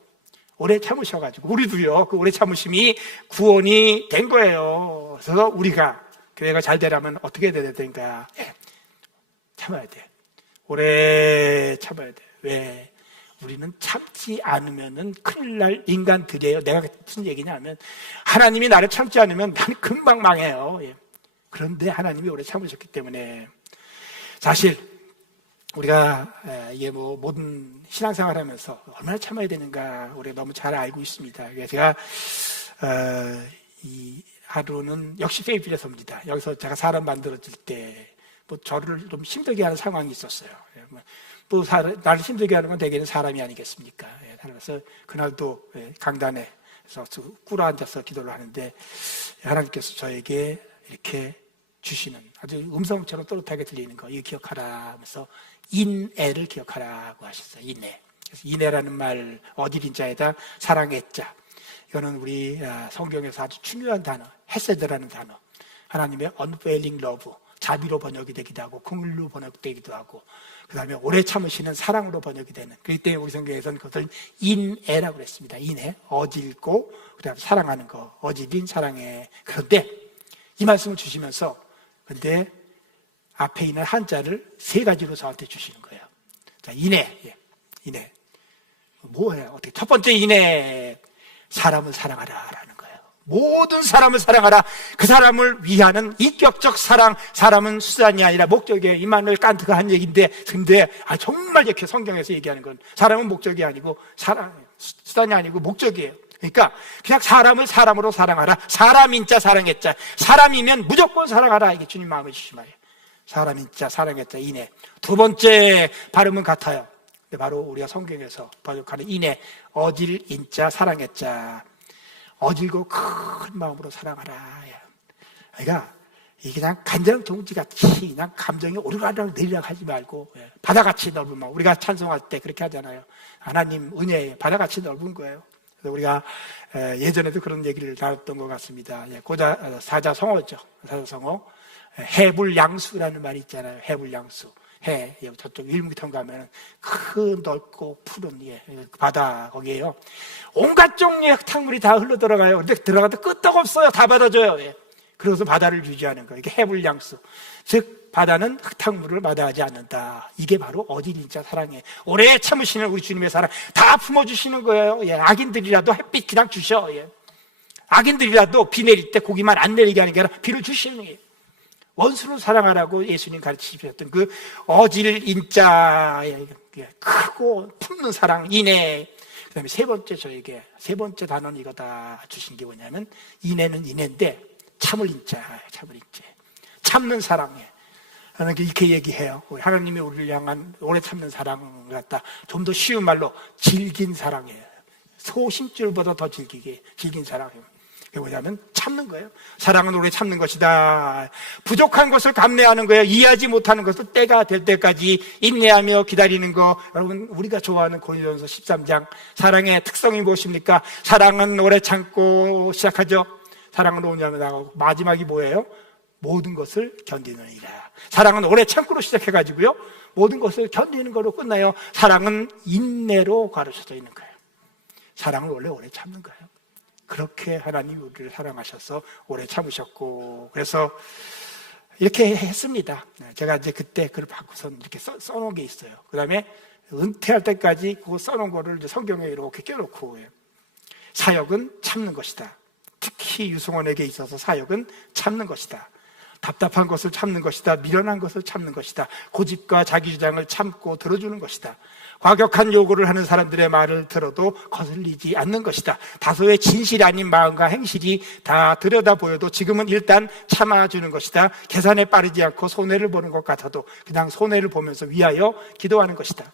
오래 참으셔가지고 우리도요, 그 오래 참으심이 구원이 된 거예요. 그래서 우리가 교회가 잘 되려면 어떻게 해야 되는가? 참아야 돼. 오래 참아야 돼. 왜? 우리는 참지 않으면은 큰일 날 인간들이에요. 내가 무슨 얘기냐면 하나님이 나를 참지 않으면 나는 금방 망해요. 그런데 하나님이 오래 참으셨기 때문에 사실 우리가 이게 뭐 모든 신앙생활 하면서 얼마나 참아야 되는가 우리가 너무 잘 알고 있습니다. 그래서 제가 이 하루는 역시 페이필에서입니다. 여기서 제가 사람 만들어질 때 뭐 저를 좀 힘들게 하는 상황이 있었어요. 또 나를 힘들게 하는 건 대개는 사람이 아니겠습니까? 그래서 그날도 강단에서 꿇어 앉아서 기도를 하는데 하나님께서 저에게 이렇게 주시는 아주 음성처럼 또렷하게 들리는 거 이거 기억하라 하면서 인애를 기억하라고 하셨어요. 인애. 그래서 인애라는 말 어디린자에다 사랑의 자. 이거는 우리 성경에서 아주 중요한 단어 헤세드라는 단어. 하나님의 unfailing love 자비로 번역이 되기도 하고 긍휼로 번역되기도 하고 그 다음에 오래 참으시는 사랑으로 번역이 되는 그렇기 때문에 우리 성경에서는 그것을 인애라고 그랬습니다. 인애, 어질고 그 다음에 사랑하는 거 어질인 사랑해. 그런데 이 말씀을 주시면서 근데 앞에 있는 한자를 세 가지로 저한테 주시는 거예요. 자, 인애. 인애. 뭐예요? 어떻게? 첫 번째 인애. 사람을 사랑하라라는 거예요. 모든 사람을 사랑하라. 그 사람을 위하는 인격적 사랑. 사람은 수단이 아니라 목적이에요. 이마누엘 칸트가 한 얘기인데, 근데 정말 이렇게 성경에서 얘기하는 건 사람은 목적이 아니고 수단이 아니고 목적이에요. 그러니까 그냥 사람을 사람으로 사랑하라. 사람인자 사랑했자. 사람이면 무조건 사랑하라. 이게 주님 마음을 주신 말이에요. 사람인자 사랑했자 인애. 두 번째 발음은 같아요. 근데 바로 우리가 성경에서 번역하는 인애. 어질인자 사랑했자. 어질고 큰 마음으로 사랑하라. 그러니까 이게 그냥 간장 종지같이 그냥 감정이 오르가락 내리락 하지 말고 바다같이 넓은 마음. 우리가 찬송할 때 그렇게 하잖아요. 하나님 은혜에 바다같이 넓은 거예요. 그래서 우리가 예전에도 그런 얘기를 다뤘던 것 같습니다. 사자성어죠. 사자성어. 해불양수라는 말이 있잖아요. 해불양수. 해, 저쪽 일문기통 가면 큰 넓고 푸른 바다 거기에요. 온갖 종류의 흙탕물이 다 흘러 들어가요. 근데 들어가도 끄떡없어요. 다 받아줘요. 그래서 바다를 유지하는 거예요. 이게 해불양수. 즉 바다는 흙탕물을 마다하지 않는다. 이게 바로 어질인자 사랑이에요. 오래 참으시는 우리 주님의 사랑 다 품어주시는 거예요. 악인들이라도 햇빛 그냥 주셔. 악인들이라도 비 내릴 때 고기만 안 내리게 하는 게 아니라 비를 주시는 거예요. 원수를 사랑하라고 예수님 가르치셨던 그 어질인자의 크고 품는 사랑 인애. 그 다음에 세 번째 단어는 이거다 주신 게 뭐냐면 인애는 인애인데 참을 인자, 참을 인자. 참는 사랑에 하나님께 이렇게 얘기해요. 하나님이 우리를 향한 오래 참는 사랑을 갖다 좀 더 쉬운 말로 질긴 사랑이에요. 소심줄보다 더 질긴 사랑이에요. 그게 뭐냐면 참는 거예요. 사랑은 오래 참는 것이다. 부족한 것을 감내하는 거예요. 이해하지 못하는 것을 때가 될 때까지 인내하며 기다리는 거. 여러분 우리가 좋아하는 고린도전서 13장 사랑의 특성이 무엇입니까? 사랑은 오래 참고 시작하죠. 사랑은 오냐면 나가고 마지막이 뭐예요? 모든 것을 견디느니라. 사랑은 오래 참고로 시작해가지고요 모든 것을 견디는 거로 끝나요. 사랑은 인내로 가르쳐져 있는 거예요. 사랑은 원래 오래 참는 거예요. 그렇게 하나님이 우리를 사랑하셔서 오래 참으셨고 그래서 이렇게 했습니다. 제가 이제 그때 그걸 바꾸서 이렇게 써놓은 게 있어요. 그 다음에 은퇴할 때까지 그거 써놓은 거를 이제 성경에 이렇게 껴놓고 사역은 참는 것이다. 특히 유승원에게 있어서 사역은 참는 것이다. 답답한 것을 참는 것이다. 미련한 것을 참는 것이다. 고집과 자기 주장을 참고 들어주는 것이다. 과격한 요구를 하는 사람들의 말을 들어도 거슬리지 않는 것이다. 다소의 진실이 아닌 마음과 행실이 다 들여다 보여도 지금은 일단 참아주는 것이다. 계산에 빠르지 않고 손해를 보는 것 같아도 그냥 손해를 보면서 위하여 기도하는 것이다.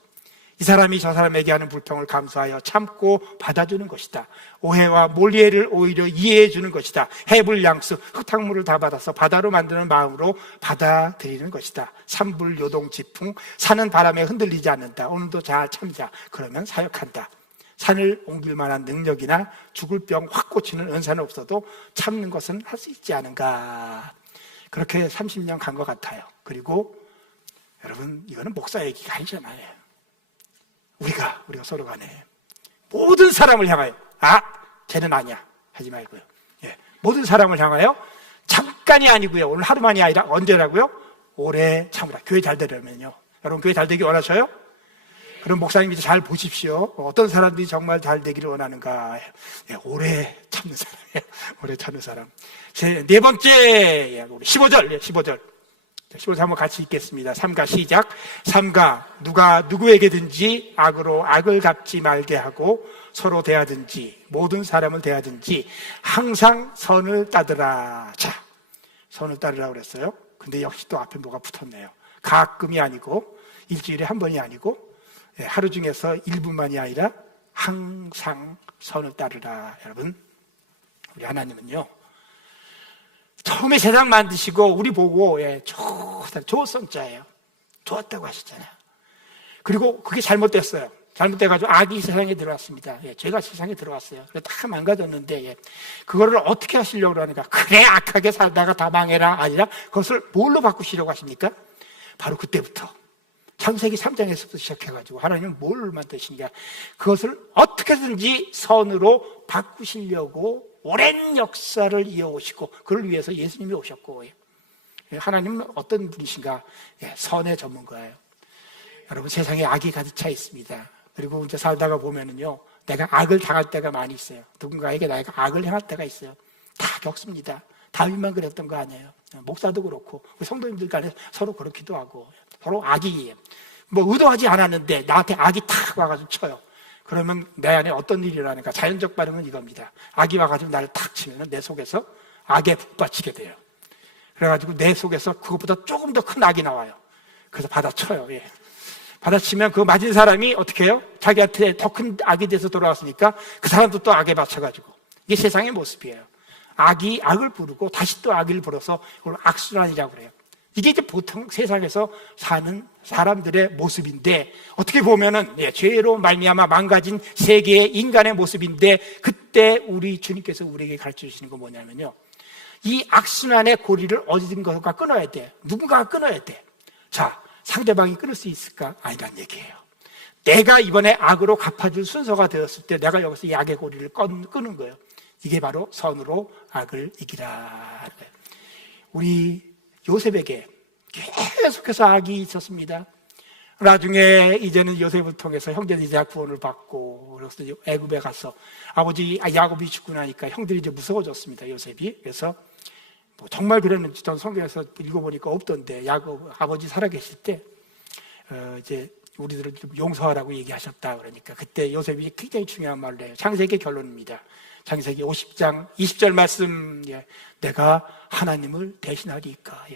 이 사람이 저 사람에게 하는 불평을 감수하여 참고 받아주는 것이다. 오해와 몰이해를 오히려 이해해 주는 것이다. 해불양수, 흙탕물을 다 받아서 바다로 만드는 마음으로 받아들이는 것이다. 산불요동지풍, 산은 바람에 흔들리지 않는다. 오늘도 잘 참자. 그러면 사역한다. 산을 옮길 만한 능력이나 죽을 병 확 고치는 은사는 없어도 참는 것은 할 수 있지 않은가. 그렇게 30년 간 것 같아요. 그리고 여러분 이거는 목사 얘기가 아니잖아요. 우리가 서로 간에 모든 사람을 향하여 쟤는 아니야 하지 말고요. 모든 사람을 향하여 잠깐이 아니고요. 오늘 하루만이 아니라 언제라고요? 오래 참으라. 교회 잘 되려면요. 여러분 교회 잘 되기 원하셔요? 그럼 목사님 이제 잘 보십시오. 어떤 사람들이 정말 잘 되기를 원하는가. 오래 참는 사람이에요. 오래 참는 사람. 네 번째 15절 15절 한번 같이 읽겠습니다. 삼가 시작. 삼가 누가 누구에게든지 악으로 악을 갚지 말게 하고 서로 대하든지 모든 사람을 대하든지 항상 선을 따르라. 자, 선을 따르라 그랬어요. 근데 역시 또 앞에 뭐가 붙었네요. 가끔이 아니고 일주일에 한 번이 아니고 하루 중에서 1분만이 아니라 항상 선을 따르라. 여러분, 우리 하나님은요, 처음에 세상 만드시고 우리 보고 좋았자예요. 좋았다고 하시잖아요. 그리고 그게 잘못됐어요. 잘못돼가지고 악이 세상에 들어왔습니다. 죄가 세상에 들어왔어요. 다 망가졌는데 그거를 어떻게 하시려고 그러니까 그래 악하게 살다가 다 망해라 아니라 그것을 뭘로 바꾸시려고 하십니까? 바로 그때부터 창세기 3장에서부터 시작해가지고 하나님은 뭘 만드시니까 그것을 어떻게든지 선으로 바꾸시려고 오랜 역사를 이어오시고 그걸 위해서 예수님이 오셨고 하나님은 어떤 분이신가? 선의 전문가예요. 여러분 세상에 악이 가득 차 있습니다. 그리고 이제 살다가 보면은요 내가 악을 당할 때가 많이 있어요. 누군가에게 내가 악을 행할 때가 있어요. 다 겪습니다. 다윗만 그랬던 거 아니에요. 목사도 그렇고 성도님들 간에 서로 그렇기도 하고 서로 악이 뭐 의도하지 않았는데 나한테 악이 탁 와가지고 쳐요. 그러면 내 안에 어떤 일이 일어나니까 자연적 반응은 이겁니다. 악이 와가지고 나를 탁 치면 내 속에서 악에 북받치게 돼요. 그래가지고 내 속에서 그것보다 조금 더 큰 악이 나와요. 그래서 받아쳐요. 받아치면 그 맞은 사람이 어떻게 해요? 자기한테 더 큰 악이 돼서 돌아왔으니까 그 사람도 또 악에 맞춰가지고 이게 세상의 모습이에요. 악이 악을 부르고 다시 또 악을 불어서 그걸 악순환이라고 그래요. 이게 이제 보통 세상에서 사는 사람들의 모습인데 어떻게 보면은 죄로 말미암아 망가진 세계의 인간의 모습인데 그때 우리 주님께서 우리에게 가르쳐 주시는 건 뭐냐면요. 이 악순환의 고리를 어디든가 끊어야 돼. 누군가가 끊어야 돼. 자, 상대방이 끊을 수 있을까? 아니란 얘기예요. 내가 이번에 악으로 갚아줄 순서가 되었을 때 내가 여기서 이 악의 고리를 끊는 거예요. 이게 바로 선으로 악을 이기라. 우리 요셉에게 계속해서 악이 있었습니다. 나중에 이제는 요셉을 통해서 형제들이 이제 구원을 받고 그래서 애굽에 가서 아버지 야곱이 죽고 나니까 형들이 이제 무서워졌습니다. 요셉이. 그래서 뭐 정말 그랬는지 전 성경에서 읽어보니까 없던데 야곱 아버지 살아계실 때 이제 우리들을 좀 용서하라고 얘기하셨다 그러니까 그때 요셉이 굉장히 중요한 말을 해요. 창세기 결론입니다. 창세기 50장 20절 말씀 내가 하나님을 대신하리까.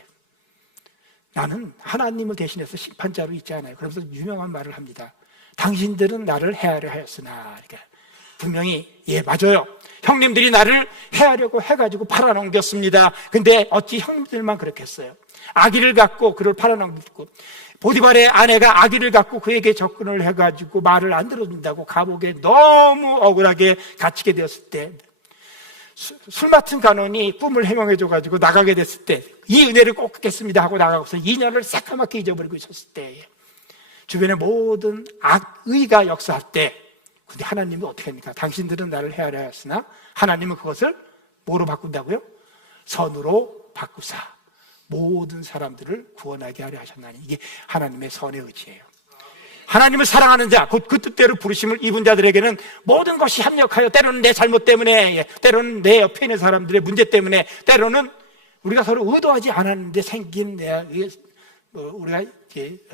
나는 하나님을 대신해서 심판자로 있지 않아요. 그러면서 유명한 말을 합니다. 당신들은 나를 해하려 하였으나 분명히 맞아요. 형님들이 나를 해하려고 해가지고 팔아넘겼습니다. 근데 어찌 형님들만 그렇겠어요. 아기를 갖고 그를 팔아넘겼고 보디발의 아내가 아기를 갖고 그에게 접근을 해가지고 말을 안 들어준다고 감옥에 너무 억울하게 갇히게 되었을 때 술 맡은 간원이 꿈을 해명해줘가지고 나가게 됐을 때 이 은혜를 꼭 갚겠습니다 하고 나가고서 2년을 새까맣게 잊어버리고 있었을 때 주변의 모든 악의가 역사할 때 근데 하나님은 어떻게 합니까? 당신들은 나를 헤아려 하였으나 하나님은 그것을 뭐로 바꾼다고요? 선으로 바꾸사 모든 사람들을 구원하게 하려 하셨나니 이게 하나님의 선의 의지예요. 하나님을 사랑하는 자, 곧 그 뜻대로 부르심을 입은 자들에게는 모든 것이 합력하여 때로는 내 잘못 때문에 때로는 내 옆에 있는 사람들의 문제 때문에 때로는 우리가 서로 의도하지 않았는데 생긴 우리가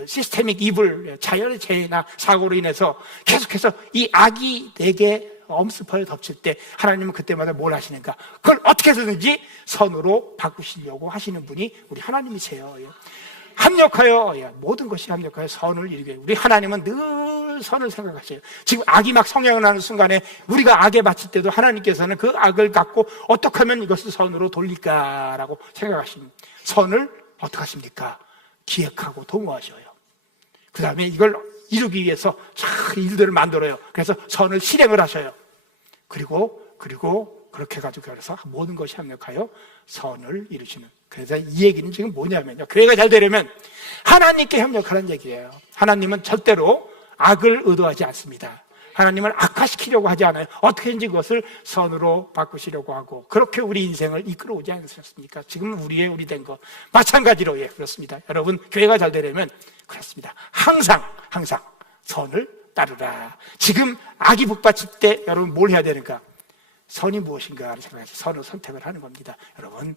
시스테믹 이불, 자연의 재해나 사고로 인해서 계속해서 이 악이 내게 엄습하여 덮칠 때 하나님은 그때마다 뭘 하시는가? 그걸 어떻게 해서든지 선으로 바꾸시려고 하시는 분이 우리 하나님이세요. 합력하여 모든 것이 합력하여 선을 이루게 우리 하나님은 늘 선을 생각하셔요. 지금 악이 막 성향을 나는 순간에 우리가 악에 바칠 때도 하나님께서는 그 악을 갖고 어떻게 하면 이것을 선으로 돌릴까라고 생각하십니다. 선을 어떻게 하십니까? 기획하고 도모하셔요. 그 다음에 이걸 이루기 위해서 일들을 만들어요. 그래서 선을 실행을 하셔요. 그리고 그렇게 해가지고 그래서 모든 것이 합력하여 선을 이루시는. 그래서 이 얘기는 지금 뭐냐면요. 교회가 잘 되려면 하나님께 협력하는 얘기예요. 하나님은 절대로 악을 의도하지 않습니다. 하나님을 악화시키려고 하지 않아요. 어떻게든지 그것을 선으로 바꾸시려고 하고 그렇게 우리 인생을 이끌어오지 않으셨습니까? 지금 우리 된 거 마찬가지로 그렇습니다. 여러분 교회가 잘 되려면 그렇습니다. 항상 선을 따르라. 지금 악이 북받칠 때 여러분 뭘 해야 되는가? 선이 무엇인가를 생각해서 선을 선택을 하는 겁니다. 여러분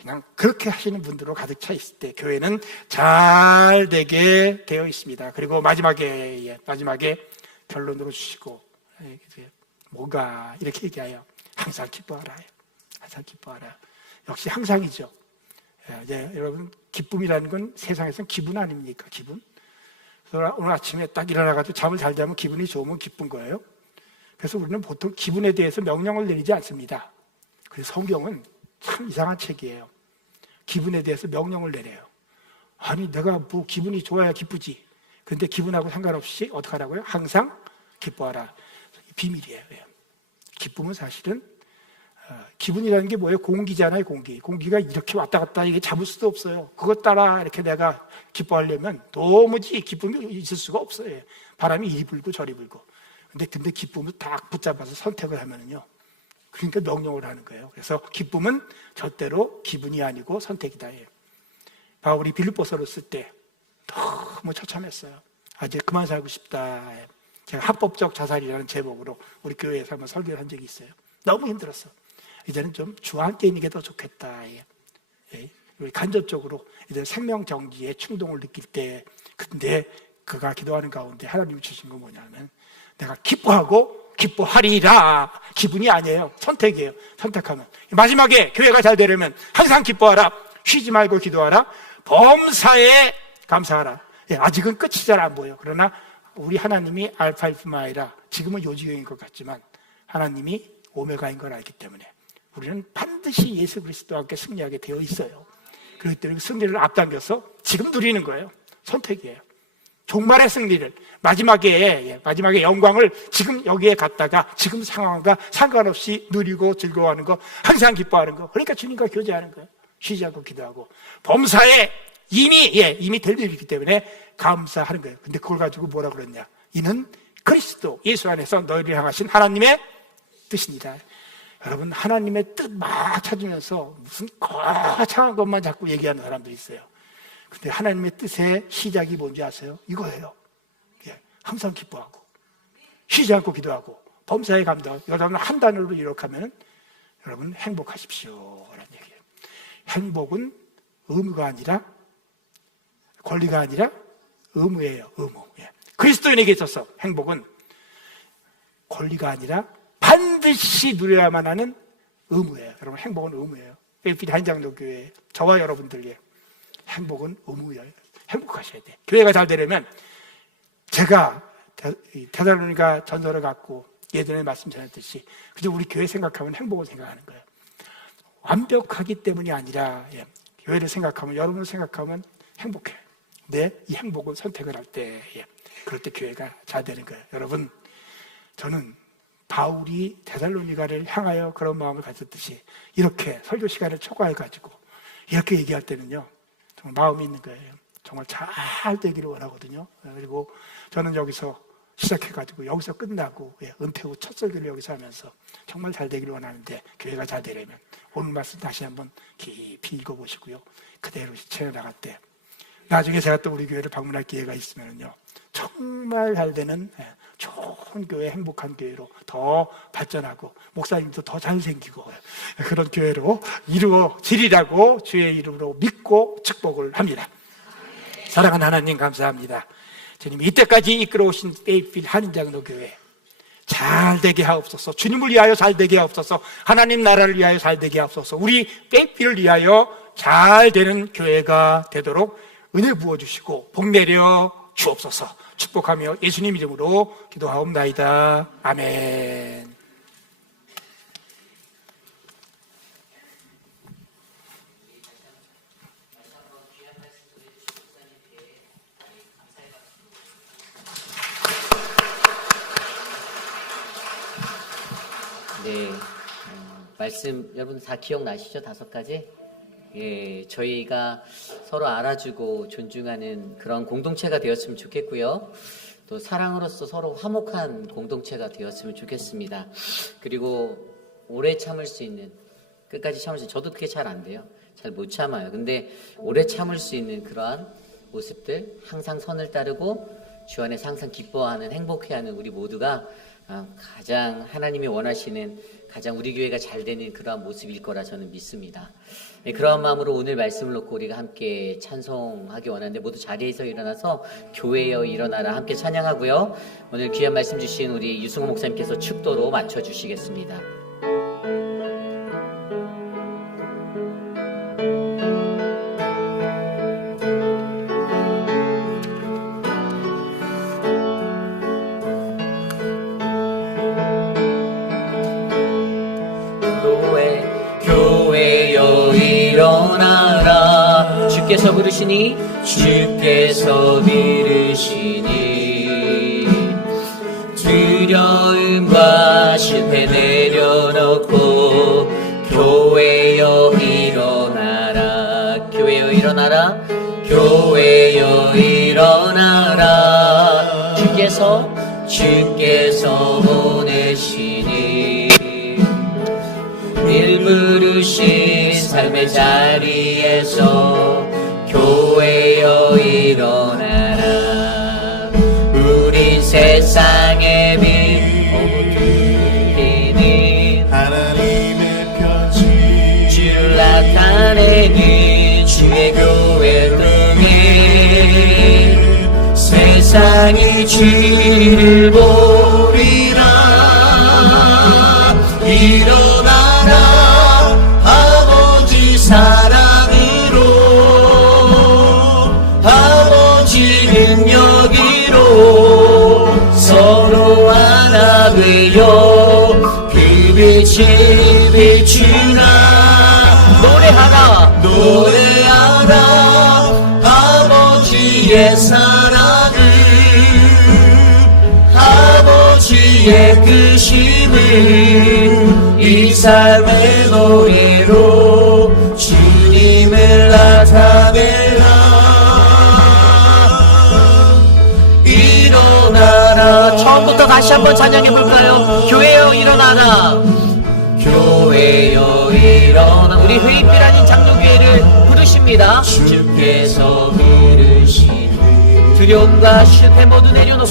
그냥 그렇게 하시는 분들로 가득 차 있을 때 교회는 잘 되게 되어 있습니다. 그리고 마지막에 결론으로 주시고 뭐가 이렇게 얘기해요. 항상 기뻐하라. 항상 기뻐하라. 역시 항상이죠. 이제 여러분 기쁨이라는 건 세상에서는 기분 아닙니까? 기분. 그래서 오늘 아침에 딱 일어나가지고 잠을 잘 자면 기분이 좋으면 기쁜 거예요. 그래서 우리는 보통 기분에 대해서 명령을 내리지 않습니다. 그래서 성경은 참 이상한 책이에요. 기분에 대해서 명령을 내려요. 아니 내가 뭐 기분이 좋아야 기쁘지. 그런데 기분하고 상관없이 어떻게 하라고요? 항상 기뻐하라. 비밀이에요. 기쁨은 사실은 기분이라는 게 뭐예요? 공기잖아요. 공기가 이렇게 왔다 갔다 이게 잡을 수도 없어요. 그것 따라 이렇게 내가 기뻐하려면 도무지 기쁨이 있을 수가 없어요. 바람이 이리 불고 저리 불고. 근데 기쁨을 딱 붙잡아서 선택을 하면은요. 그러니까 명령을 하는 거예요. 그래서 기쁨은 절대로 기분이 아니고 선택이다. 바울이 빌립보서를 쓸 때 너무 처참했어요. 이제 그만 살고 싶다. 제가 합법적 자살이라는 제목으로 우리 교회에서 한번 설교를 한 적이 있어요. 너무 힘들었어. 이제는 좀 주와 함께 있는 게 더 좋겠다. 우리 간접적으로 이제 생명 정지의 충동을 느낄 때, 근데 그가 기도하는 가운데 하나님이 주신 건 뭐냐면 내가 기뻐하고 기뻐하리라. 기분이 아니에요. 선택이에요. 선택하면. 마지막에 교회가 잘 되려면 항상 기뻐하라. 쉬지 말고 기도하라. 범사에 감사하라. 아직은 끝이 잘 안 보여요. 그러나 우리 하나님이 알파이뿐만 아니라 지금은 요지경인 것 같지만 하나님이 오메가인 걸 알기 때문에 우리는 반드시 예수 그리스도와 함께 승리하게 되어 있어요. 그렇기 때문에 승리를 앞당겨서 지금 누리는 거예요. 선택이에요. 종말의 승리를 마지막에 영광을 지금 여기에 갔다가 지금 상황과 상관없이 누리고 즐거워하는 거, 항상 기뻐하는 거. 그러니까 주님과 교제하는 거예요. 쉬지 않고 기도하고 범사에 이미 될 일이기 때문에 감사하는 거예요. 근데 그걸 가지고 뭐라 그랬냐? 이는 그리스도 예수 안에서 너희를 향하신 하나님의 뜻입니다. 여러분 하나님의 뜻 막 찾으면서 무슨 거창한 것만 자꾸 얘기하는 사람들이 있어요. 근데 하나님의 뜻의 시작이 뭔지 아세요? 이거예요. 항상 기뻐하고 쉬지 않고 기도하고 범사에 감사하고. 여러분 한 단어로 기록하면 여러분 행복하십시오 라는 얘기예요. 행복은 의무가 아니라 권리가 아니라 의무예요. 의무. 그리스도인에게 있어서 행복은 권리가 아니라 반드시 누려야만 하는 의무예요. 여러분 행복은 의무예요. 필리핀 한장로교회 저와 여러분들에게 행복은 의무예요. 행복하셔야 돼. 교회가 잘 되려면 제가 데살로니가 전서를 갖고 예전에 말씀 전했듯이 그저 우리 교회 생각하면 행복을 생각하는 거예요. 완벽하기 때문이 아니라 교회를 생각하면 여러분을 생각하면 행복해요. 근데 이 행복은 선택을 할 때 그럴 때 교회가 잘 되는 거예요. 여러분 저는 바울이 데살로니가를 향하여 그런 마음을 가졌듯이 이렇게 설교 시간을 초과해가지고 이렇게 얘기할 때는요 정말 마음이 있는 거예요. 정말 잘 되기를 원하거든요. 그리고 저는 여기서 시작해가지고 여기서 끝나고 은퇴 후 첫 설교를 여기서 하면서 정말 잘 되기를 원하는데 교회가 잘 되려면 오늘 말씀 다시 한번 깊이 읽어보시고요. 그대로 채워나갈 때 나중에 제가 또 우리 교회를 방문할 기회가 있으면요 정말 잘 되는 좋은 교회, 행복한 교회로 더 발전하고 목사님도 더 잘생기고 그런 교회로 이루어지리라고 주의 이름으로 믿고 축복을 합니다. 사랑하는 하나님 감사합니다. 주님 이때까지 이끌어오신 페이필 한인장로교회 잘 되게 하옵소서. 주님을 위하여 잘 되게 하옵소서. 하나님 나라를 위하여 잘 되게 하옵소서. 우리 페이필을 위하여 잘 되는 교회가 되도록 은혜 부어주시고 복 내려 주옵소서. 축복하며 예수님 이름으로 기도하옵나이다. 아멘. 네, 말씀 여러분 다 기억나시죠? 5가지? 저희가 서로 알아주고 존중하는 그런 공동체가 되었으면 좋겠고요. 또 사랑으로서 서로 화목한 공동체가 되었으면 좋겠습니다. 그리고 오래 참을 수 있는, 끝까지 참을 수 있는, 저도 그게 잘 안 돼요. 잘 못 참아요. 근데 오래 참을 수 있는 그러한 모습들, 항상 선을 따르고 주 안에서 항상 기뻐하는, 행복해하는 우리 모두가 가장 하나님이 원하시는 가장 우리 교회가 잘 되는 그러한 모습일 거라 저는 믿습니다. 네, 그러한 마음으로 오늘 말씀을 놓고 우리가 함께 찬송하기 원하는데 모두 자리에서 일어나서 교회여 일어나라 함께 찬양하고요. 오늘 귀한 말씀 주신 우리 유승호 목사님께서 축도로 맞춰주시겠습니다. 교회여 일어나라 주께서 부르시니 주께서 부르시니 두려움과 실패 내려놓고 교회여 일어나라 교회여 일어나라 교회여 일어나라 주께서 보내시니 일 부르신 삶의 자리에서 교회여 일어나라 우린 세상의 빛 어두운 하나님의 편지 주를 나타내는 주의 교회 등에 세상이 주를 보리라 일어나라 아버지 사랑으로 아버지 능력으로 서로 하나 되어 그 빛을 비추라 노래하라 아버지의 사랑을 아버지의 크심을 이 삶의 노래로 주님을 나타내라 일어나라 처음부터 다시 한번 찬양해 볼까요? 교회여 일어나라 교회여 일어나 우리 회입길 아닌 장로교회를 부르십니다 주께서 부르시니 두려움과 실패 모두 내려놓고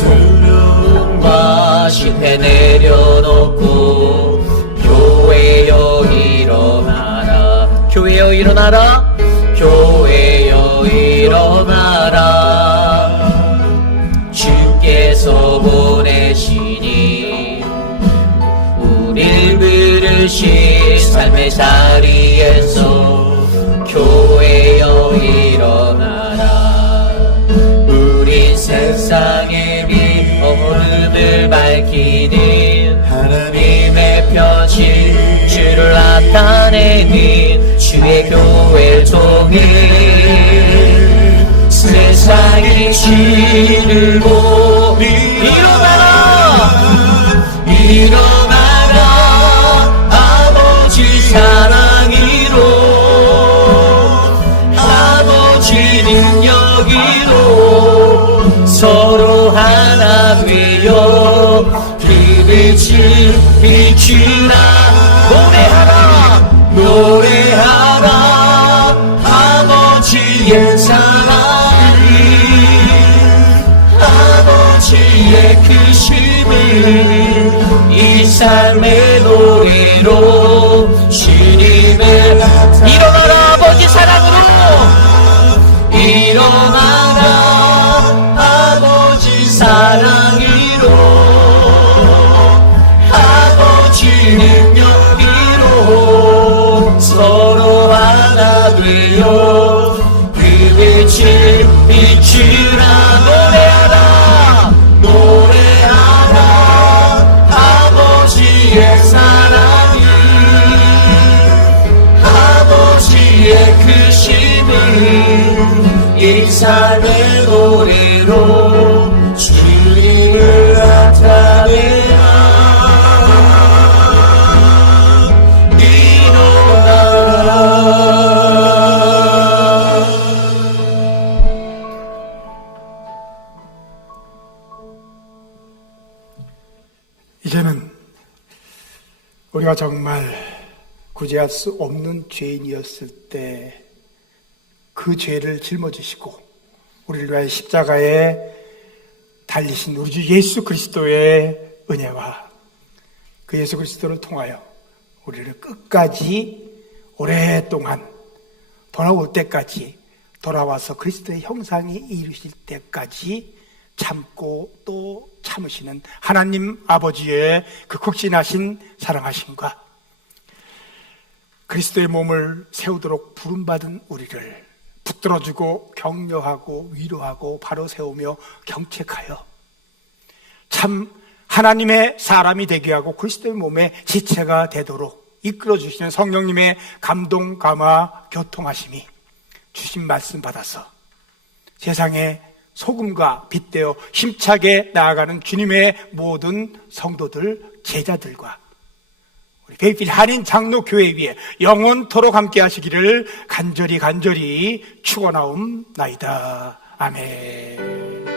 교회여 일어나라 교회여 일어나라 교회여 일어나라 주께서 보내시니 우릴 부르신 삶의 자리에서 교회여 일어나라 우린 세상의 빛 어둠을 밝히는 하나님의 편지 주를 나타내는 주의 교회를 통해 세상이 주를 보니 일어나라 아버지 사랑으로 아버지 능력으로 서로 하나 되어 그 빛을 비추라 노래하라 아버지의 사랑을 아버지의 크심을 이 삶의 노래로 주님의 일어나라 아버지 사랑으로 일어나라 아버지 사랑으로 아버지 능력으로 서로 하나 되어 그 빛을 비추라 노래하라 아버지의 사랑을 아버지의 크심을 이 삶의 노래로 주님을 나타내라 이제는 우리가 정말 구제할 수 없는 죄인이었을 때 그 죄를 짊어지시고 우리를 위하여 십자가에 달리신 우리 주 예수 그리스도의 은혜와 그 예수 그리스도를 통하여 우리를 끝까지 오랫동안 돌아올 때까지, 돌아와서 그리스도의 형상이 이루실 때까지 참고 또 참으시는 하나님 아버지의 그 극진하신 사랑하심과 그리스도의 몸을 세우도록 부름받은 우리를 붙들어주고 격려하고 위로하고 바로 세우며 경책하여 참 하나님의 사람이 되게 하고 그리스도의 몸의 지체가 되도록 이끌어주시는 성령님의 감동, 감화, 교통하심이 주신 말씀 받아서 세상에 소금과 빛 되어 힘차게 나아가는 주님의 모든 성도들, 제자들과 우리 베이필 한인 장로교회 위에 영원토록 함께 하시기를 간절히 축원하옵나이다. 아멘.